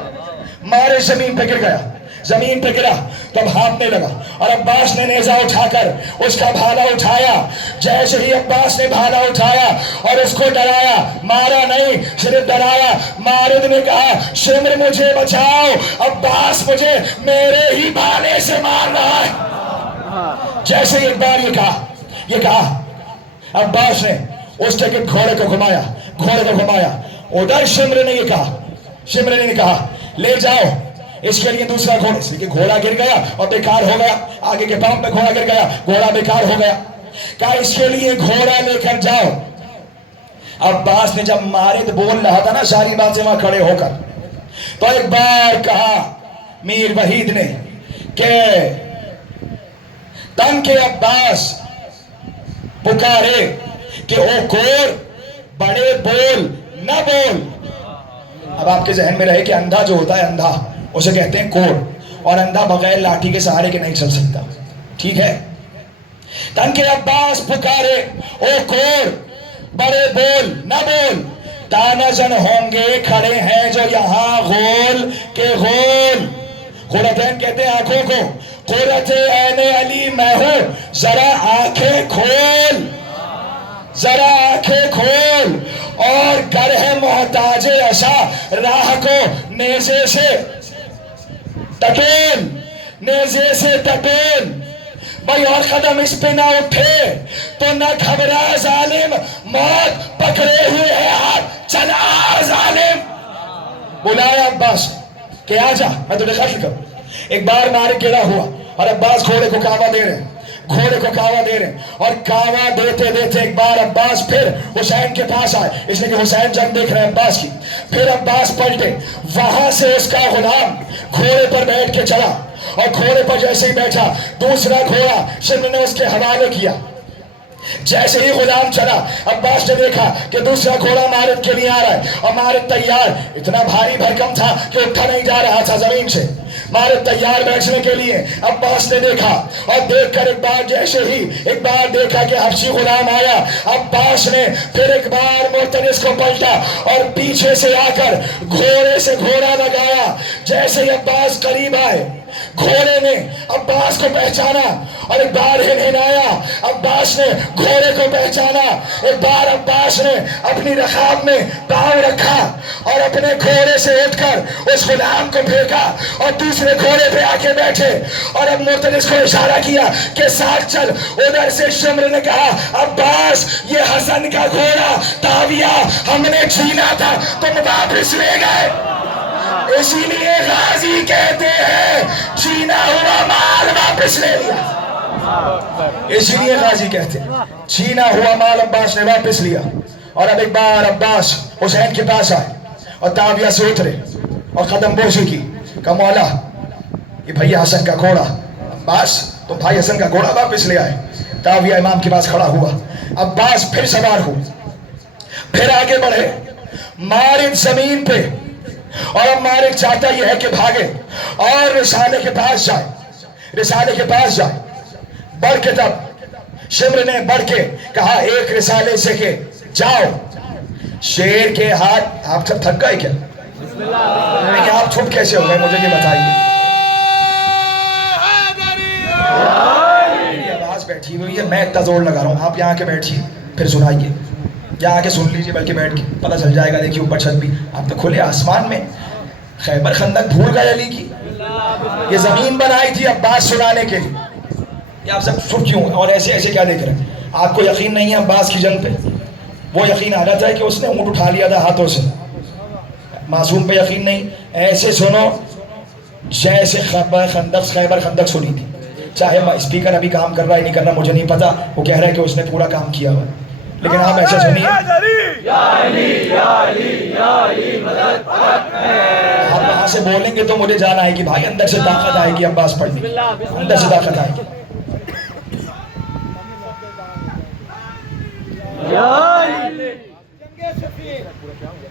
مارے زمین پہ گر گیا. زمین پہ گرا تو بھاپنے لگا اور عباس نے نیزہ اٹھا کر اس کا بھالا اٹھایا. جیسے ہی عباس نے بھالا اٹھایا اور اس کو ڈرایا, مارا نہیں صرف ڈرایا, مارد نے کہا شمر مجھے بچاؤ, عباس مجھے میرے ہی بھالے سے مار رہا ہے. جیسے ہی ایک بار یہ کہا عباس نے اس کے گھوڑے کو گھمایا. ادھر شمر نے کہا لے جاؤ اس کے لیے دوسرا گھوڑا, اس لیے گھوڑا گر گیا اور بیکار ہو گیا, آگے کے پاؤں پہ گھوڑا گر گیا, گھوڑا بیکار ہو گیا. کہا اس کے لیے گھوڑا لے کر جاؤ. عباس نے جب مارد بول رہا تھا نا ساری باتیں وہاں کھڑے ہو کر, تو ایک بار کہا میر وحید نے کہ تن کے عباس پکارے کہ او کور بڑے بول نہ بول. اب آپ کے ذہن میں رہے کہ اندھا جو ہوتا ہے, اندھا اسے کہتے ہیں کور, اور اندھا بغیر لاٹھی کے سہارے کے نہیں چل سکتا, ٹھیک ہے. تن کے عباس پکارے او کور بڑے بول نہ بول, تانا زن ہوں گے کھڑے ہیں جو یہاں غول کے غول. قرتین کہتے ہیں آنکھوں کو, قرت عین علی میں ہوں ذرا آنکھیں کھول, ذرا آنکھیں کھول. اور گر ہے محتاج عصا راہ کو نیزے سے ٹکیل, نیزے سے ٹکیل. بھائی اور قدم اس پہ نہ اٹھے تو نہ گھبرا ظالم, موت پکڑے ہوئے ہے ہاتھ, چلا ظالم. بلایا عباس کہ آ جا میں تجھے قتل کروں. ایک بار مارک گرا ہوا اور عباس گھوڑے کو کعوہ دے رہے ہیں, اور کعوہ دیتے دیتے ایک بار عباس پھر حسین کے پاس آئے, اس لیے کہ حسین جنگ دیکھ رہے ہیں عباس کی. پھر عباس پلٹے, وہاں سے اس کا غلام گھوڑے پر بیٹھ کے چلا, اور گھوڑے پر جیسے ہی بیٹھا دوسرا گھوڑا شمر نے اس کے حوالے کیا. جیسے ہی غلام چلا عباس نے دیکھا کہ دوسرا گھوڑا مارد کے لیے آ رہا ہے, اور مارد تیار, اتنا بھاری بھرکم تھا کہ اٹھا نہیں جا رہا تھا زمین سے, مارد تیار بیٹھنے کے لیے. عباس نے دیکھا اور دیکھ کر ایک بار دیکھا کہ حبشی غلام آیا. عباس نے پھر ایک بار معترض کو پلٹا اور پیچھے سے آ کر گھوڑے سے گھوڑا لگایا. جیسے ہی عباس قریب آئے, گھوڑے نے عباس کو پہچانا اور ایک بار ہنہنایا. عباس نے گھوڑے کو پہچانا, ایک بار عباس نے اپنی رکاب میں پاؤں رکھا اور اپنے گھوڑے سے اٹھ کر اس غلام کو پھینکا اور دوسرے گھوڑے پہ آ کے بیٹھے, اور اب معترض کو اشارہ کیا کہ ساتھ چل. ادھر سے شمر نے کہا عباس یہ حسن کا گھوڑا تاویہ ہم نے چھینا تھا, تم واپس لے گئے. اسی لیے غازی کہتے ہیں چھینا ہوا مال واپس لے لیا. اسی لیے غازی کہتے ہیں چھینا ہوا مال عباس نے واپس لیا. اور اب ایک بار عباس حسین کے پاس آئے اور تاویہ سے اترے اور قدم بوسی کی, کہا مولا یہ بھائی حسن کا گھوڑا. عباس تو بھائی حسن کا گھوڑا واپس لے آئے. تاویہ امام کے پاس کھڑا ہوا. عباس پھر سوار ہو, پھر آگے بڑھے, مارد زمین پہ, اور اب مالک چاہتا یہ ہے کہ بھاگے اور رسالے کے پاس جائے. بڑھ کے تب شمر نے بڑھ کے کہا ایک رسالے سے کہ جاؤ. شیر کے ہاتھ, آپ سب تھک گئے کیا؟ نہیں, آپ چھپ کیسے ہو گئے مجھے یہ بتائیے. آواز بیٹھی ہوئی ہے, میں اتنا زور لگا رہا ہوں, آپ یہاں کے بیٹھیے پھر سنائیے, یہاں کے سن لیجیے, بلکہ بیٹھ کے پتہ چل جائے گا. دیکھیے اوپر چھت بھی, آپ تو کھلے آسمان میں. خیبر خندق بھول گئے علی کی, یہ زمین بنائی تھی عباس سنانے کے لیے. یہ آپ سب چھپ کیوں اور ایسے کیا دیکھ رہے ہیں؟ آپ کو یقین نہیں ہے عباس کی جنگ پہ؟ وہ یقین آ جاتا ہے کہ اس نے اونٹ اٹھا لیا تھا ہاتھوں سے. معصوم پہ یقین نہیں, ایسے سنو جیسے خیبر خندق سنی تھی. چاہے اسپیکر ابھی کام کر رہا ہے نہیں کر رہا مجھے نہیں پتا, وہ کہہ رہا ہے کہ اس نے پورا کام کیا ہوا, لیکن آپ ایسے سنیے. آپ وہاں سے بولیں گے تو مجھے جان آئے گی بھائی, اندر سے طاقت آئے گی عباس پڑھنے کی, اندر سے طاقت آئے گی.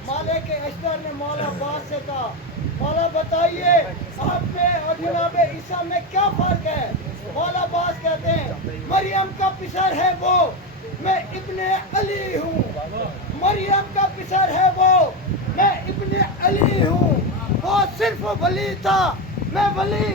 مالک اشتر نے مولا عباس سے کہا مولا بتائیے آپ میں اور جناب عیسیٰ میں کیا فرق ہے؟ مولا عباس کہتے ہیں مریم کا پسر ہے وہ, میں ابن علی ہوں. مریم کا پسر ہے وہ, میں ابن علی ہوں. وہ صرف ولی تھا, میں ولی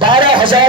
12,000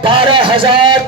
12,000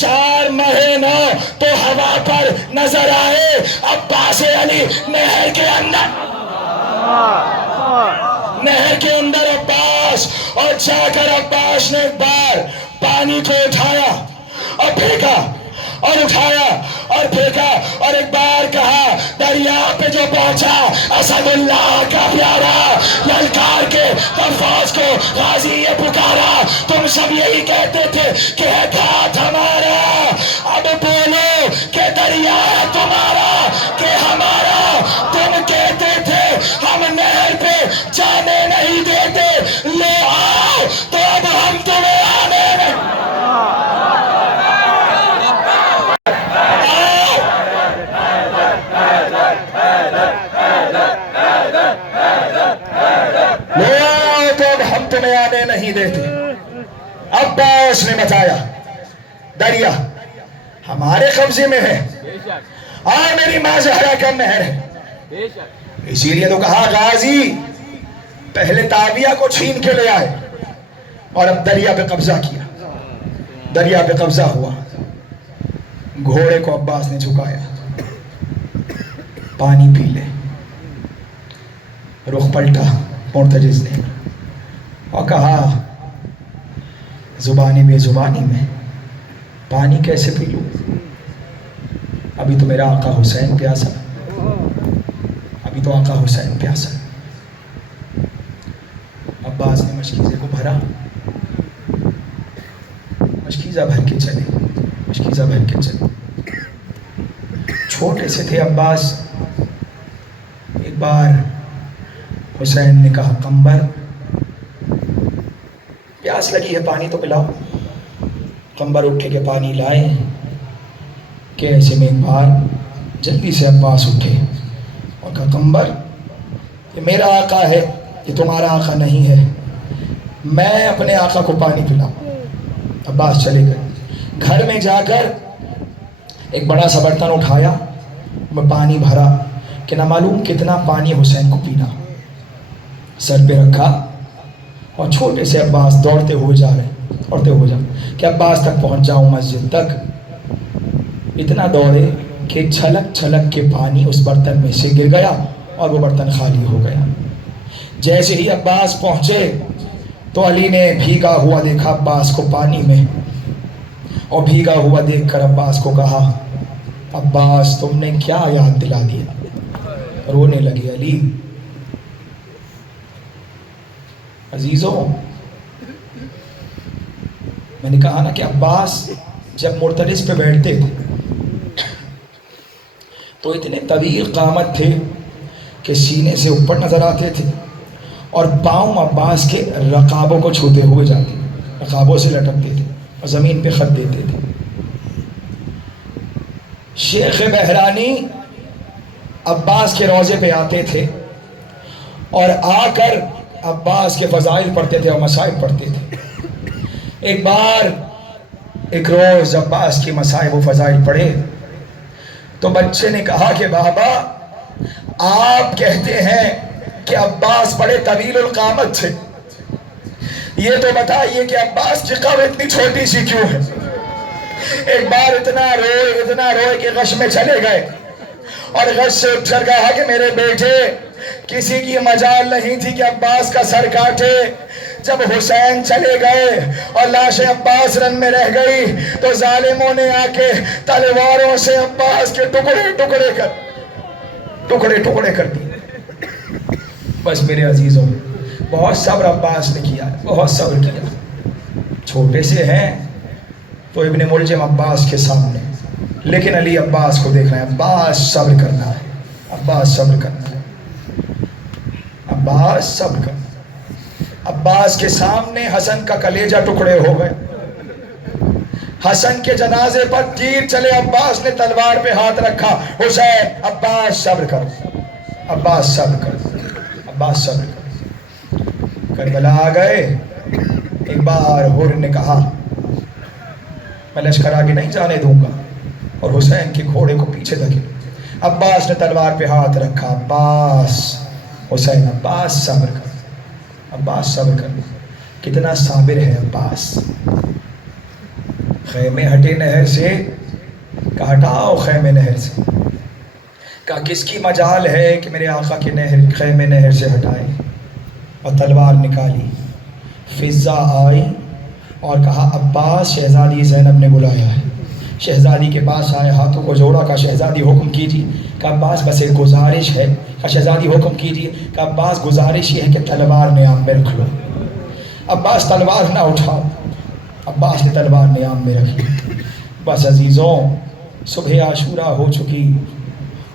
4 مہینوں تو ہوا پر نظر آئے عباس علی نہر کے اندر عباس، اور جا کر عباس نے ایک بار پانی کو اٹھایا اور پھینکا اور اٹھایا اور پھینکا، اور ایک بار کہا دریا پہ جو پہنچا اسد اللہ کا پیارا للکار کے فوج کو غازی یہ پکارا، تم سب یہی کہتے تھے کہ ہے گھاٹ ہمارا، اب بولو کہ دریا ہے تمہارا کہ ہمارا، تم کہتے تھے ہم نہر پہ جانے نہیں دیتے، لو آؤ تو اب ہم تمہیں آنے نہیں نہیں دیتے۔ عباس نے بتایا دریا ہمارے قبضے میں ہے، میری ماں زہرا کا نہر ہے، اسی لیے تو کہا غازی پہلے تاویہ کو چھین کے لے آئے اور اب دریا پہ قبضہ کیا، دریا پہ قبضہ ہوا، گھوڑے کو عباس نے جھکایا، پانی پی لے، رخ پلٹا مرتجز نے اور کہا زبانی بے زبانی میں پانی کیسے پی لوں، ابھی تو میرا آقا حسین پیاسا، ابھی تو آقا حسین پیاسا۔ عباس نے مشکیزے کو بھرا، مشکیزہ بھر کے چلے، مشکیزہ بھر کے چلے، چھوٹے سے تھے عباس۔ ایک بار حسین نے کہا قمبر پیاس لگی ہے پانی تو پلاؤ، قمبر اٹھے کے پانی لائے کہ ایسے میں ایک بار جلدی سے عباس اٹھے اور کہا قمبر یہ میرا آقا ہے، یہ تمہارا آقا نہیں ہے، میں اپنے آقا کو پانی پلاؤں۔ عباس چلے گئے، گھر میں جا کر ایک بڑا سا برتن اٹھایا، میں پانی بھرا کہ نہ معلوم کتنا پانی حسین کو پینا، سر پہ رکھا اور چھوٹے سے عباس دوڑتے ہوئے جا رہے کہ عباس تک پہنچ جاؤں مسجد تک، اتنا دوڑے کہ چھلک چھلک کے پانی اس برتن میں سے گر گیا اور وہ برتن خالی ہو گیا۔ جیسے ہی عباس پہنچے تو علی نے بھیگا ہوا دیکھا عباس کو پانی میں، اور بھیگا ہوا دیکھ کر عباس کو کہا عباس تم نے کیا یاد دلا دیا، رونے لگے۔ علی عزیزوں میں نے کہا نا کہ عباس جب مرتلس پہ بیٹھتے تھے تو اتنے طویل قامت تھے کہ سینے سے اوپر نظر آتے تھے، اور پاؤں عباس کے رقابوں کو چھوتے ہوئے جاتے، رقابوں سے لٹکتے تھے اور زمین پہ خط دیتے تھے۔ شیخ بحرانی عباس کے روضے پہ آتے تھے اور آ کر عباس کے فضائل پڑھتے تھے اور مصائب پڑھتے تھے۔ ایک بار ایک روز عباس کی مصائب و فضائل پڑھے تو بچے نے کہا کہ بابا آپ کہتے ہیں کہ عباس بڑے طویل القامت تھے، یہ تو بتائیے کہ عباس کی قبر اتنی چھوٹی سی کیوں ہے؟ ایک بار اتنا روئے کہ غش میں چلے گئے اور غش سے اٹھ کر کہا کہ میرے بیٹے کسی کی مجال نہیں تھی کہ عباس کا سر کاٹے، جب حسین چلے گئے اور لاش عباس رن میں رہ گئی تو ظالموں نے آ کے تلواروں سے عباس کے ٹکڑے کر دیے۔ بس میرے عزیزوں بہت صبر عباس نے کیا، بہت صبر کیا، چھوٹے سے ہیں تو ابن ملجم عباس کے سامنے، لیکن علی عباس کو دیکھ رہے ہیں، عباس صبر کرنا ہے، عباس صبر کرنا ہے، عباس صبر کرنا ہے۔ عباس کے سامنے حسن کا کلیجہ ٹکڑے ہو گئے، حسن کے جنازے پر تیر چلے، عباس نے تلوار پہ ہاتھ رکھا، حسین عباس صبر کرو، عباس صبر کرو، عباس صبر کرو۔ کربلا آ گئے، ایک بار حر نے کہا میں لشکر آگے نہیں جانے دوں گا اور حسین کے گھوڑے کو پیچھے دھکیلا۔ عباس نے تلوار پہ ہاتھ رکھا، عباس حسین عباس صبر کر، عباس صبر کر، کتنا صابر ہے عباس۔ خیمے ہٹے نہر سے، کہا ہٹاؤ خیمے نہر سے، کہا کس کی مجال ہے کہ میرے آقا کے خیمے نہر سے ہٹائے، اور تلوار نکالی. فضہ آئی اور کہا عباس شہزادی زینب نے بلایا ہے. شہزادی کے پاس آئے، ہاتھوں کو جوڑا، کہا شہزادی حکم کیجیے. کہا عباس بس ایک گزارش ہے. کہا شہزادی حکم کیجیے. کہا عباس گزارش یہ ہے کہ تلوار نیام میں رکھ لو. عباس تلوار نہ اٹھاؤ. عباس نے تلوار نیام میں رکھی. بس عزیزوں صبح عاشورہ ہو چکی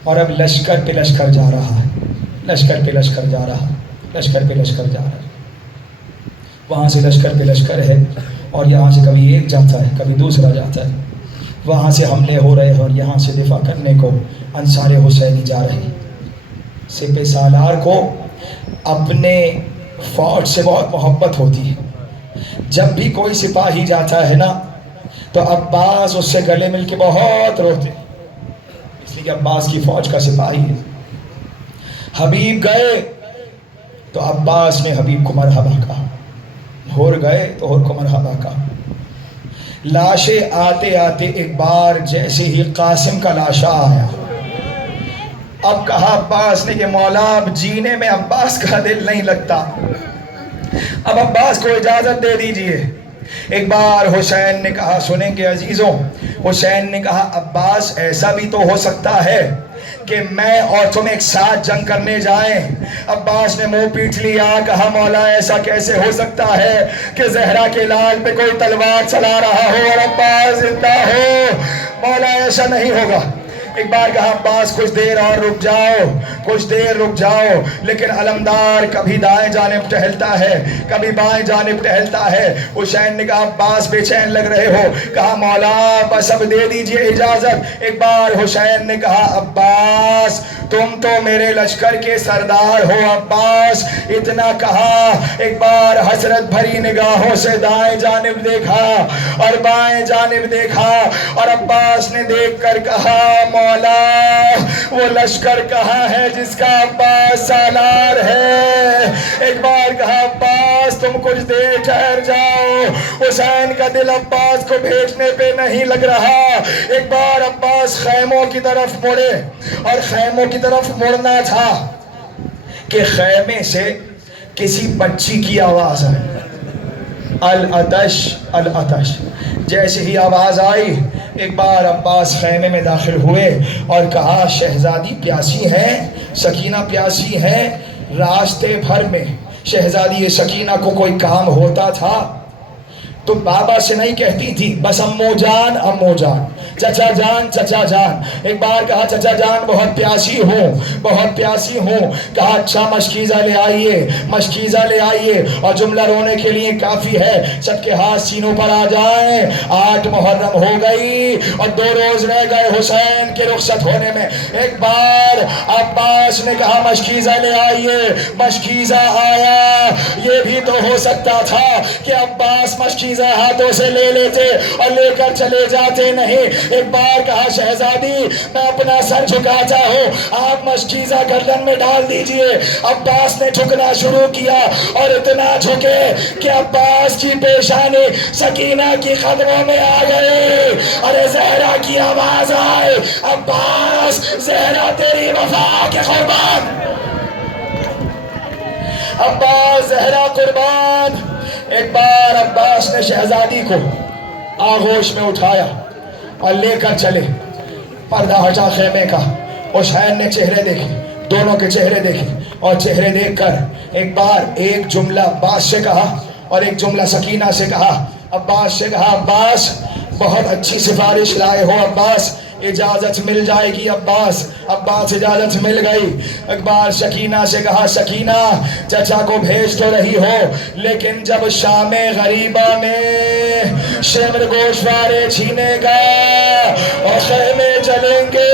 اور اب لشکر پہ لشکر جا رہا ہے، لشکر پہ لشکر جا رہا، لشکر پہ لشکر جا رہا ہے. وہاں سے لشکر پہ لشکر ہے اور یہاں سے کبھی ایک جاتا ہے کبھی دوسرا جاتا ہے. وہاں سے حملے ہو رہے ہیں اور یہاں سے دفاع کرنے کو انصار حسینی جا رہے ہیں. سپہ سالار کو اپنے فوج سے بہت محبت ہوتی ہے. جب بھی کوئی سپاہی جاتا ہے نا تو عباس اس سے گلے مل کے بہت روتے، اس لیے کہ عباس کی فوج کا سپاہی ہے. حبیب گئے تو عباس نے حبیب کو مرحبا کہا، ہور گئے تو ہور کو مرحبا کہا. لاشیں آتے آتے ایک بار جیسے ہی قاسم کا لاشا آیا، اب کہا عباس نے کہ مولا اب جینے میں عباس کا دل نہیں لگتا، اب عباس کو اجازت دے دیجئے. ایک بار حسین نے کہا، سنیں گے عزیزوں، حسین نے کہا عباس ایسا بھی تو ہو سکتا ہے کہ میں اور تم ایک ساتھ جنگ کرنے جائیں. عباس نے منہ پیٹ لیا، کہا مولا ایسا کیسے ہو سکتا ہے کہ زہرا کے لال پہ کوئی تلوار چلا رہا ہو اور عباس زندہ ہو، مولا ایسا نہیں ہوگا. ایک بار کہا عباس کچھ دیر اور رک جاؤ، کچھ دیر رک جاؤ. لیکن علمدار کبھی دائیں جانب ٹہلتا ہے کبھی بائیں جانب ٹہلتا ہے. حسین نے کہا عباس بے چین لگ رہے ہو. کہا مولا بس اب دے دیجئے اجازت. ایک بار حسین نے کہا عباس تم تو میرے لشکر کے سردار ہو. عباس اتنا کہا، ایک بار حسرت بھری نگاہوں سے دائیں جانب دیکھا اور بائیں جانب دیکھا اور عباس نے دیکھ کر کہا مولا وہ لشکر کہاں ہے جس کا عباس سالار ہے. ایک بار کہا عباس تم کچھ دیر ٹھہر جاؤ. حسین کا دل عباس کو بھیجنے پہ نہیں لگ رہا. ایک بار عباس خیموں کی طرف مڑے اور خیموں کی طرف مڑنا تھا کہ خیمے سے کسی بچی کی آواز آئی، العطش العطش. جیسے ہی آواز آئی ایک بار عباس خیمے میں داخل ہوئے اور کہا شہزادی پیاسی ہیں، سکینہ پیاسی ہیں. راستے بھر میں شہزادی سکینہ کو کوئی کام ہوتا تھا تو بابا سے نہیں کہتی تھی، بس امو جان امو جان، چچا جان چچا جان. ایک بار کہا چچا جان بہت پیاسی ہوں بہت پیاسی ہوں. کہا اچھا مشکیزہ لے آئیے مشکیزہ لے آئیے. اور جملہ رونے کے لیے کافی ہے، سب کے ہاتھ سینوں پر آ جائیں. 8 محرم ہو گئی اور 2 روز رہ گئے حسین کے رخصت ہونے میں. ایک بار عباس نے کہا مشکیزہ لے آئیے. مشکیزہ آیا. یہ بھی تو ہو سکتا تھا کہ عباس مشکیزہ ہاتھوں سے لے لیتے اور لے کر چلے جاتے. نہیں. ایک بار کہا شہزادی میں اپنا سر جھکاتا ہوں، آپ مشکیزہ گردن میں ڈال دیجئے. عباس نے جھکنا شروع کیا اور اتنا جھکے کہ عباس کی پیشانی سکینہ کی قدموں میں آ گئی. ارے زہرا کی آواز آئے، عباس زہرا تیری وفا کے قربان، عباس زہرا قربان. ایک بار عباس نے شہزادی کو آغوش میں اٹھایا اور لے کر چلے. پردہ ہٹا خیمے کا. حسین نے چہرے دیکھے، دونوں کے چہرے دیکھے اور چہرے دیکھ کر ایک بار ایک جملہ عباس سے کہا اور ایک جملہ سکینہ سے کہا. عباس سے کہا عباس بہت اچھی سفارش لائے ہو عباس، اجازت مل جائے گی عباس. عباس اجازت مل گئی. ایک بار سکینہ سے کہا سکینہ چچا کو بھیج تو رہی ہو لیکن جب شام غریبہ میں شمر گوشوارے چھینے گا اور خیمے جلیں گے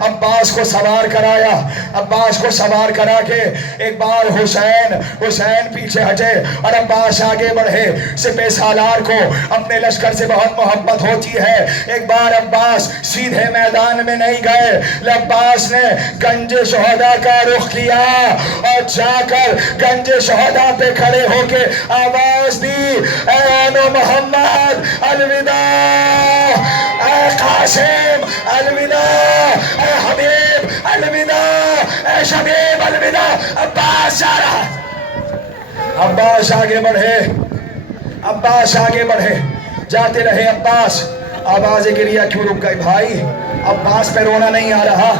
عباس کو سوار کرایا. عباس کو سوار کرا کے ایک بار حسین پیچھے ہٹے اور عباس آگے بڑھے. سپہ سالار کو اپنے لشکر سے بہت محبت ہوتی ہے. ایک بار عباس سیدھے میدان میں نہیں گئے. عباس نے گنج شہداء کا رخ کیا اور جا کر گنج شہداء پہ کھڑے ہو کے آواز دی, اے آنو محمد الوداع, اے قاسم الوداع, اے حبیب الوداع, اے شبیب الوداع. عباس جا رہا. عباس آگے بڑھے, عباس آگے بڑھے, جاتے رہے. عباس آوازیں گریا کیوں رک گئی بھائی؟ عباس پہ رونا نہیں آ رہا.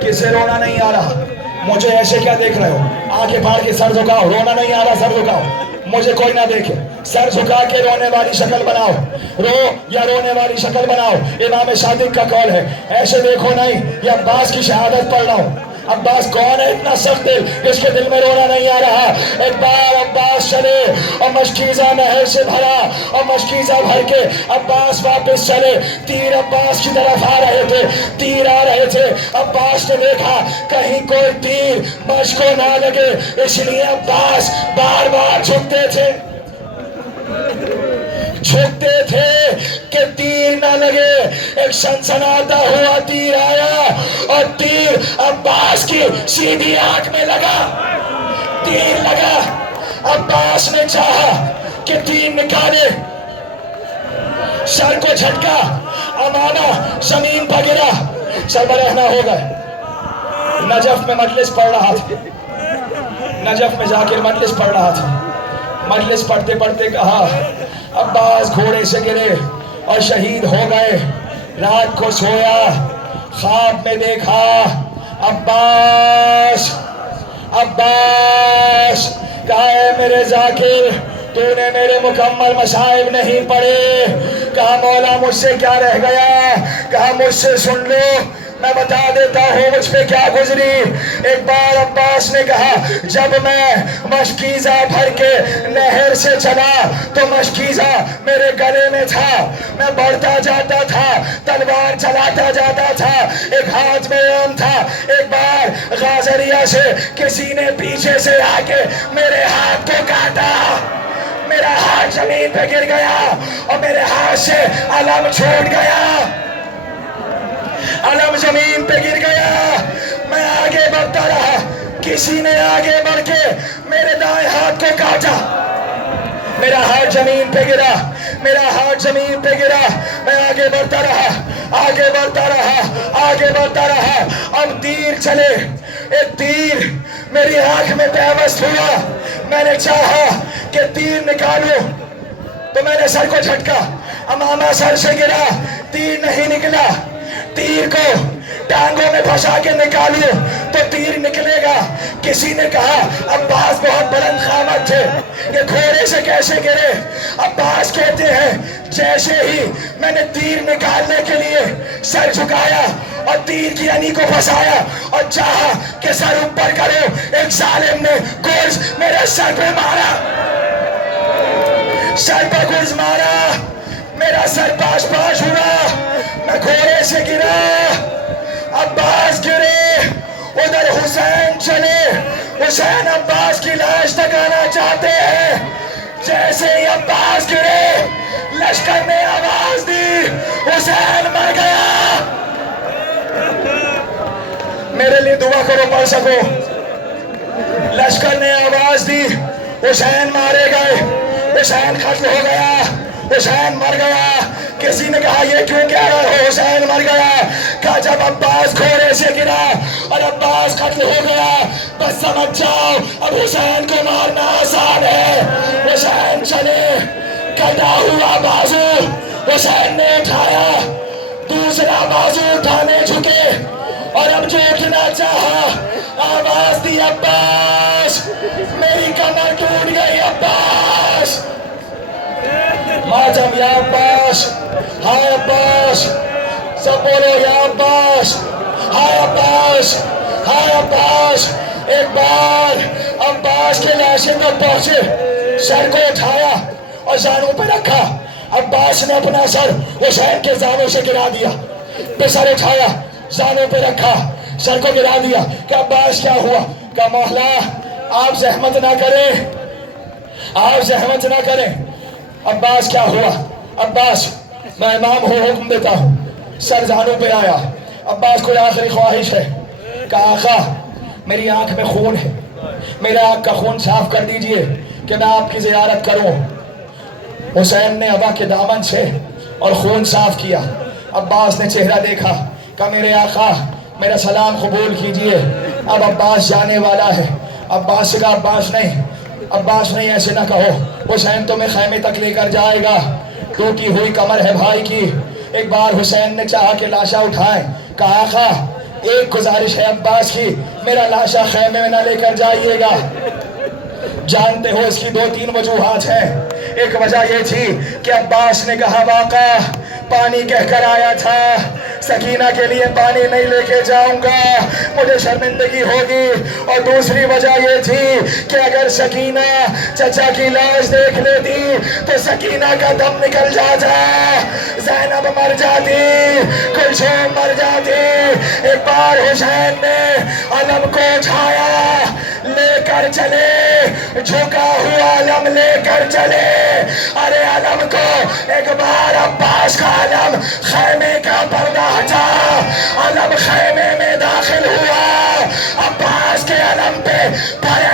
کسے رونا نہیں آ رہا؟ مجھے ایسے کیا دیکھ رہے ہو؟ آنکھیں پھاڑ کے سر جھکاؤ. رونا نہیں آ رہا سر جھکاؤ. مجھے کوئی نہ دیکھے. سر جھکا کے رونے والی شکل بناؤ. رو یا رونے والی شکل بناؤ. امام صادق کا قول ہے, ایسے دیکھو نہیں. یہ عباس کی شہادت پڑھ رہا ہوں. عباس کون ہے اتنا سخت دل اس کے دل میں رونا نہیں آ رہا؟ ایک بار عباس چلے اور مشکیزہ نہر سے بھرا اور مشکیزہ بھر کے عباس واپس چلے. تیر عباس کی طرف آ رہے تھے, تیر آ رہے تھے. عباس نے دیکھا کہیں کوئی تیر مشک کو نہ لگے, اس لیے عباس بار بار جھکتے تھے کہ تیر نہ لگے. ایک سنسناتا ہوا تیر آیا اور تیر عباس کی سیدھی آنکھ میں لگا. تیر لگا. عباس نے چاہا کہ تیر نکالے, سر کو جھٹکا, امامہ زمین پر گرا, سر برہنہ ہو گئے. نجف میں مجلس پڑھ رہا تھا, نجف میں جا کے مجلس پڑھ رہا تھا. مجلس پڑھتے پڑھتے کہا عباس گھوڑے سے گرے اور شہید ہو گئے. رات کو سویا, خواب میں دیکھا عباس. عباس کہا اے میرے ذاکر, تو نے میرے مکمل مصائب نہیں پڑھے. کہا مولا مجھ سے کیا رہ گیا؟ کہا مجھ سے سن لو, میں بتا دیتا ہوں مجھ پہ کیا گزری. ایک بار عباس نے کہا جب میں مشکیزہ بھر کے نہر سے چلا تو مشکیزہ میرے گلے میں تھا. میں بڑھتا جاتا تھا, تلوار چلاتا جاتا تھا, ایک ہاتھ میں عام تھا. ایک بار غازریہ سے کسی نے پیچھے سے آ کے میرے ہاتھ کو کاٹا. میرا ہاتھ زمین پہ گر گیا اور میرے ہاتھ سے علم چھوٹ گیا. علم زمین پہ گر گیا. میں آگے بڑھتا رہا, کسی نے آگے بڑھ کے میرے دائیں ہاتھ کو کاٹا. میرا ہاتھ زمین پہ گرا, میرا ہاتھ زمین پہ گرا. میں آگے بڑھتا رہا, آگے بڑھتا رہا, آگے بڑھتا رہا. اب تیر چلے. ایک تیر میری آنکھ میں پیوست ہوا. میں نے چاہا کہ تیر نکالوں تو میں نے سر کو جھٹکا, امامہ سر سے گرا, تیر نہیں نکلا. تیر کو ٹانگوں میں پھنسا کے نکالوں تو تیر نکلے گا. کسی نے کہا عباس بہت بلند قامت تھے, یہ گھوڑے سے کیسے گرے؟ عباس کہتے ہیں جیسے ہی میں نے تیر نکالنے کے لیے سر جھکایا اور تیر کی انی کو پھنسایا اور چاہا کہ سر اوپر کرو, ایک ظالم نے گرز میرے سر پہ مارا. سر پر گرز مارا, میرا سر پاش پاش ہوا. میں گھوڑے سے گرا, عباس گرے, ادھر حسین چلے. حسین عباس کی لاش تک آنا چاہتے ہیں. جیسے ہی عباس گرے لشکر نے آواز دی حسین مر گیا. میرے لیے دعا کرو پڑھ سکو. لشکر نے آواز دی حسین مارے گئے, حسین قتل ہو گیا, حسین مر گیا. کسی نے کہا یہ کیوں کہہ رہے ہو حسین مر گیا؟ کہا جب عباس گھوڑے سے گرا اور عباس قتل ہو گیا بس سمجھ جاؤ اب حسین کو مارنا آسان ہے. حسین چلے, کٹا ہوا بازو حسین نے اٹھایا, دوسرا بازو اٹھانے جھکے اور اب جو اٹھنا چاہا آواز دی عباس, میری کمر ٹوٹ گئی. عباس ماتم یا عباس, ہائے عباس, سب بولو یا عباس, ہائے عباس, ہائے عباس. ایک بار عباس کے لاشے تک پہنچے, سر کو اٹھایا اور زانوں پہ رکھا. عباس نے اپنا سر حسین کے زانوں سے گرا دیا. پہ سر اٹھایا, زانوں پہ رکھا, سر کو گرا دیا کہ عباس کیا ہوا؟ کہ مولا آپ زحمت نہ کریں, آپ زحمت نہ کریں. عباس کیا ہوا؟ عباس میں امام ہوں, حکم دیتا ہوں. سر زانوں پہ آیا. عباس کو آخری خواہش ہے کہ آقا میری آنکھ میں خون ہے, میرے آنکھ کا خون صاف کر دیجئے کہ میں آپ کی زیارت کروں. حسین نے ابا کے دامن سے اور خون صاف کیا. عباس نے چہرہ دیکھا کہ میرے آقا میرا سلام قبول کیجئے. اب عباس جانے والا ہے. عباس سے کہا عباس نہیں ایسے نہ کہو, حسین تمہیں خیمے تک لے کر جائے گا, ٹوٹی ہوئی کمر ہے بھائی کی. ایک بار حسین نے چاہا کہ لاشا اٹھائیں. کہا آقا ایک گزارش ہے عباس کی, میرا لاشا خیمے میں نہ لے کر جائیے گا. جانتے ہو اس کی 2-3 وجوہات ہیں. ایک وجہ یہ تھی کہ عباس نے کہا واقع پانی کہہ کر آیا تھا, سکینہ کے لیے پانی نہیں لے کے جاؤں گا, مجھے شرمندگی ہوگی. اور دوسری وجہ یہ تھی کہ اگر سکینہ چچا کی لاش دیکھ لیتی تو سکینہ کا دم نکل جاتا, زینب مر جاتی, کلثوم مر جاتی. ایک بار حسین نے علم کو اٹھایا, لے کر چلے, جھکا ہوا علم لے کر چلے. ارے علم کو ایک بار عباس کا علم خیمے کا پردہ ہٹا, علم خیمے میں داخل ہوا, عباس کے علم پہ پڑے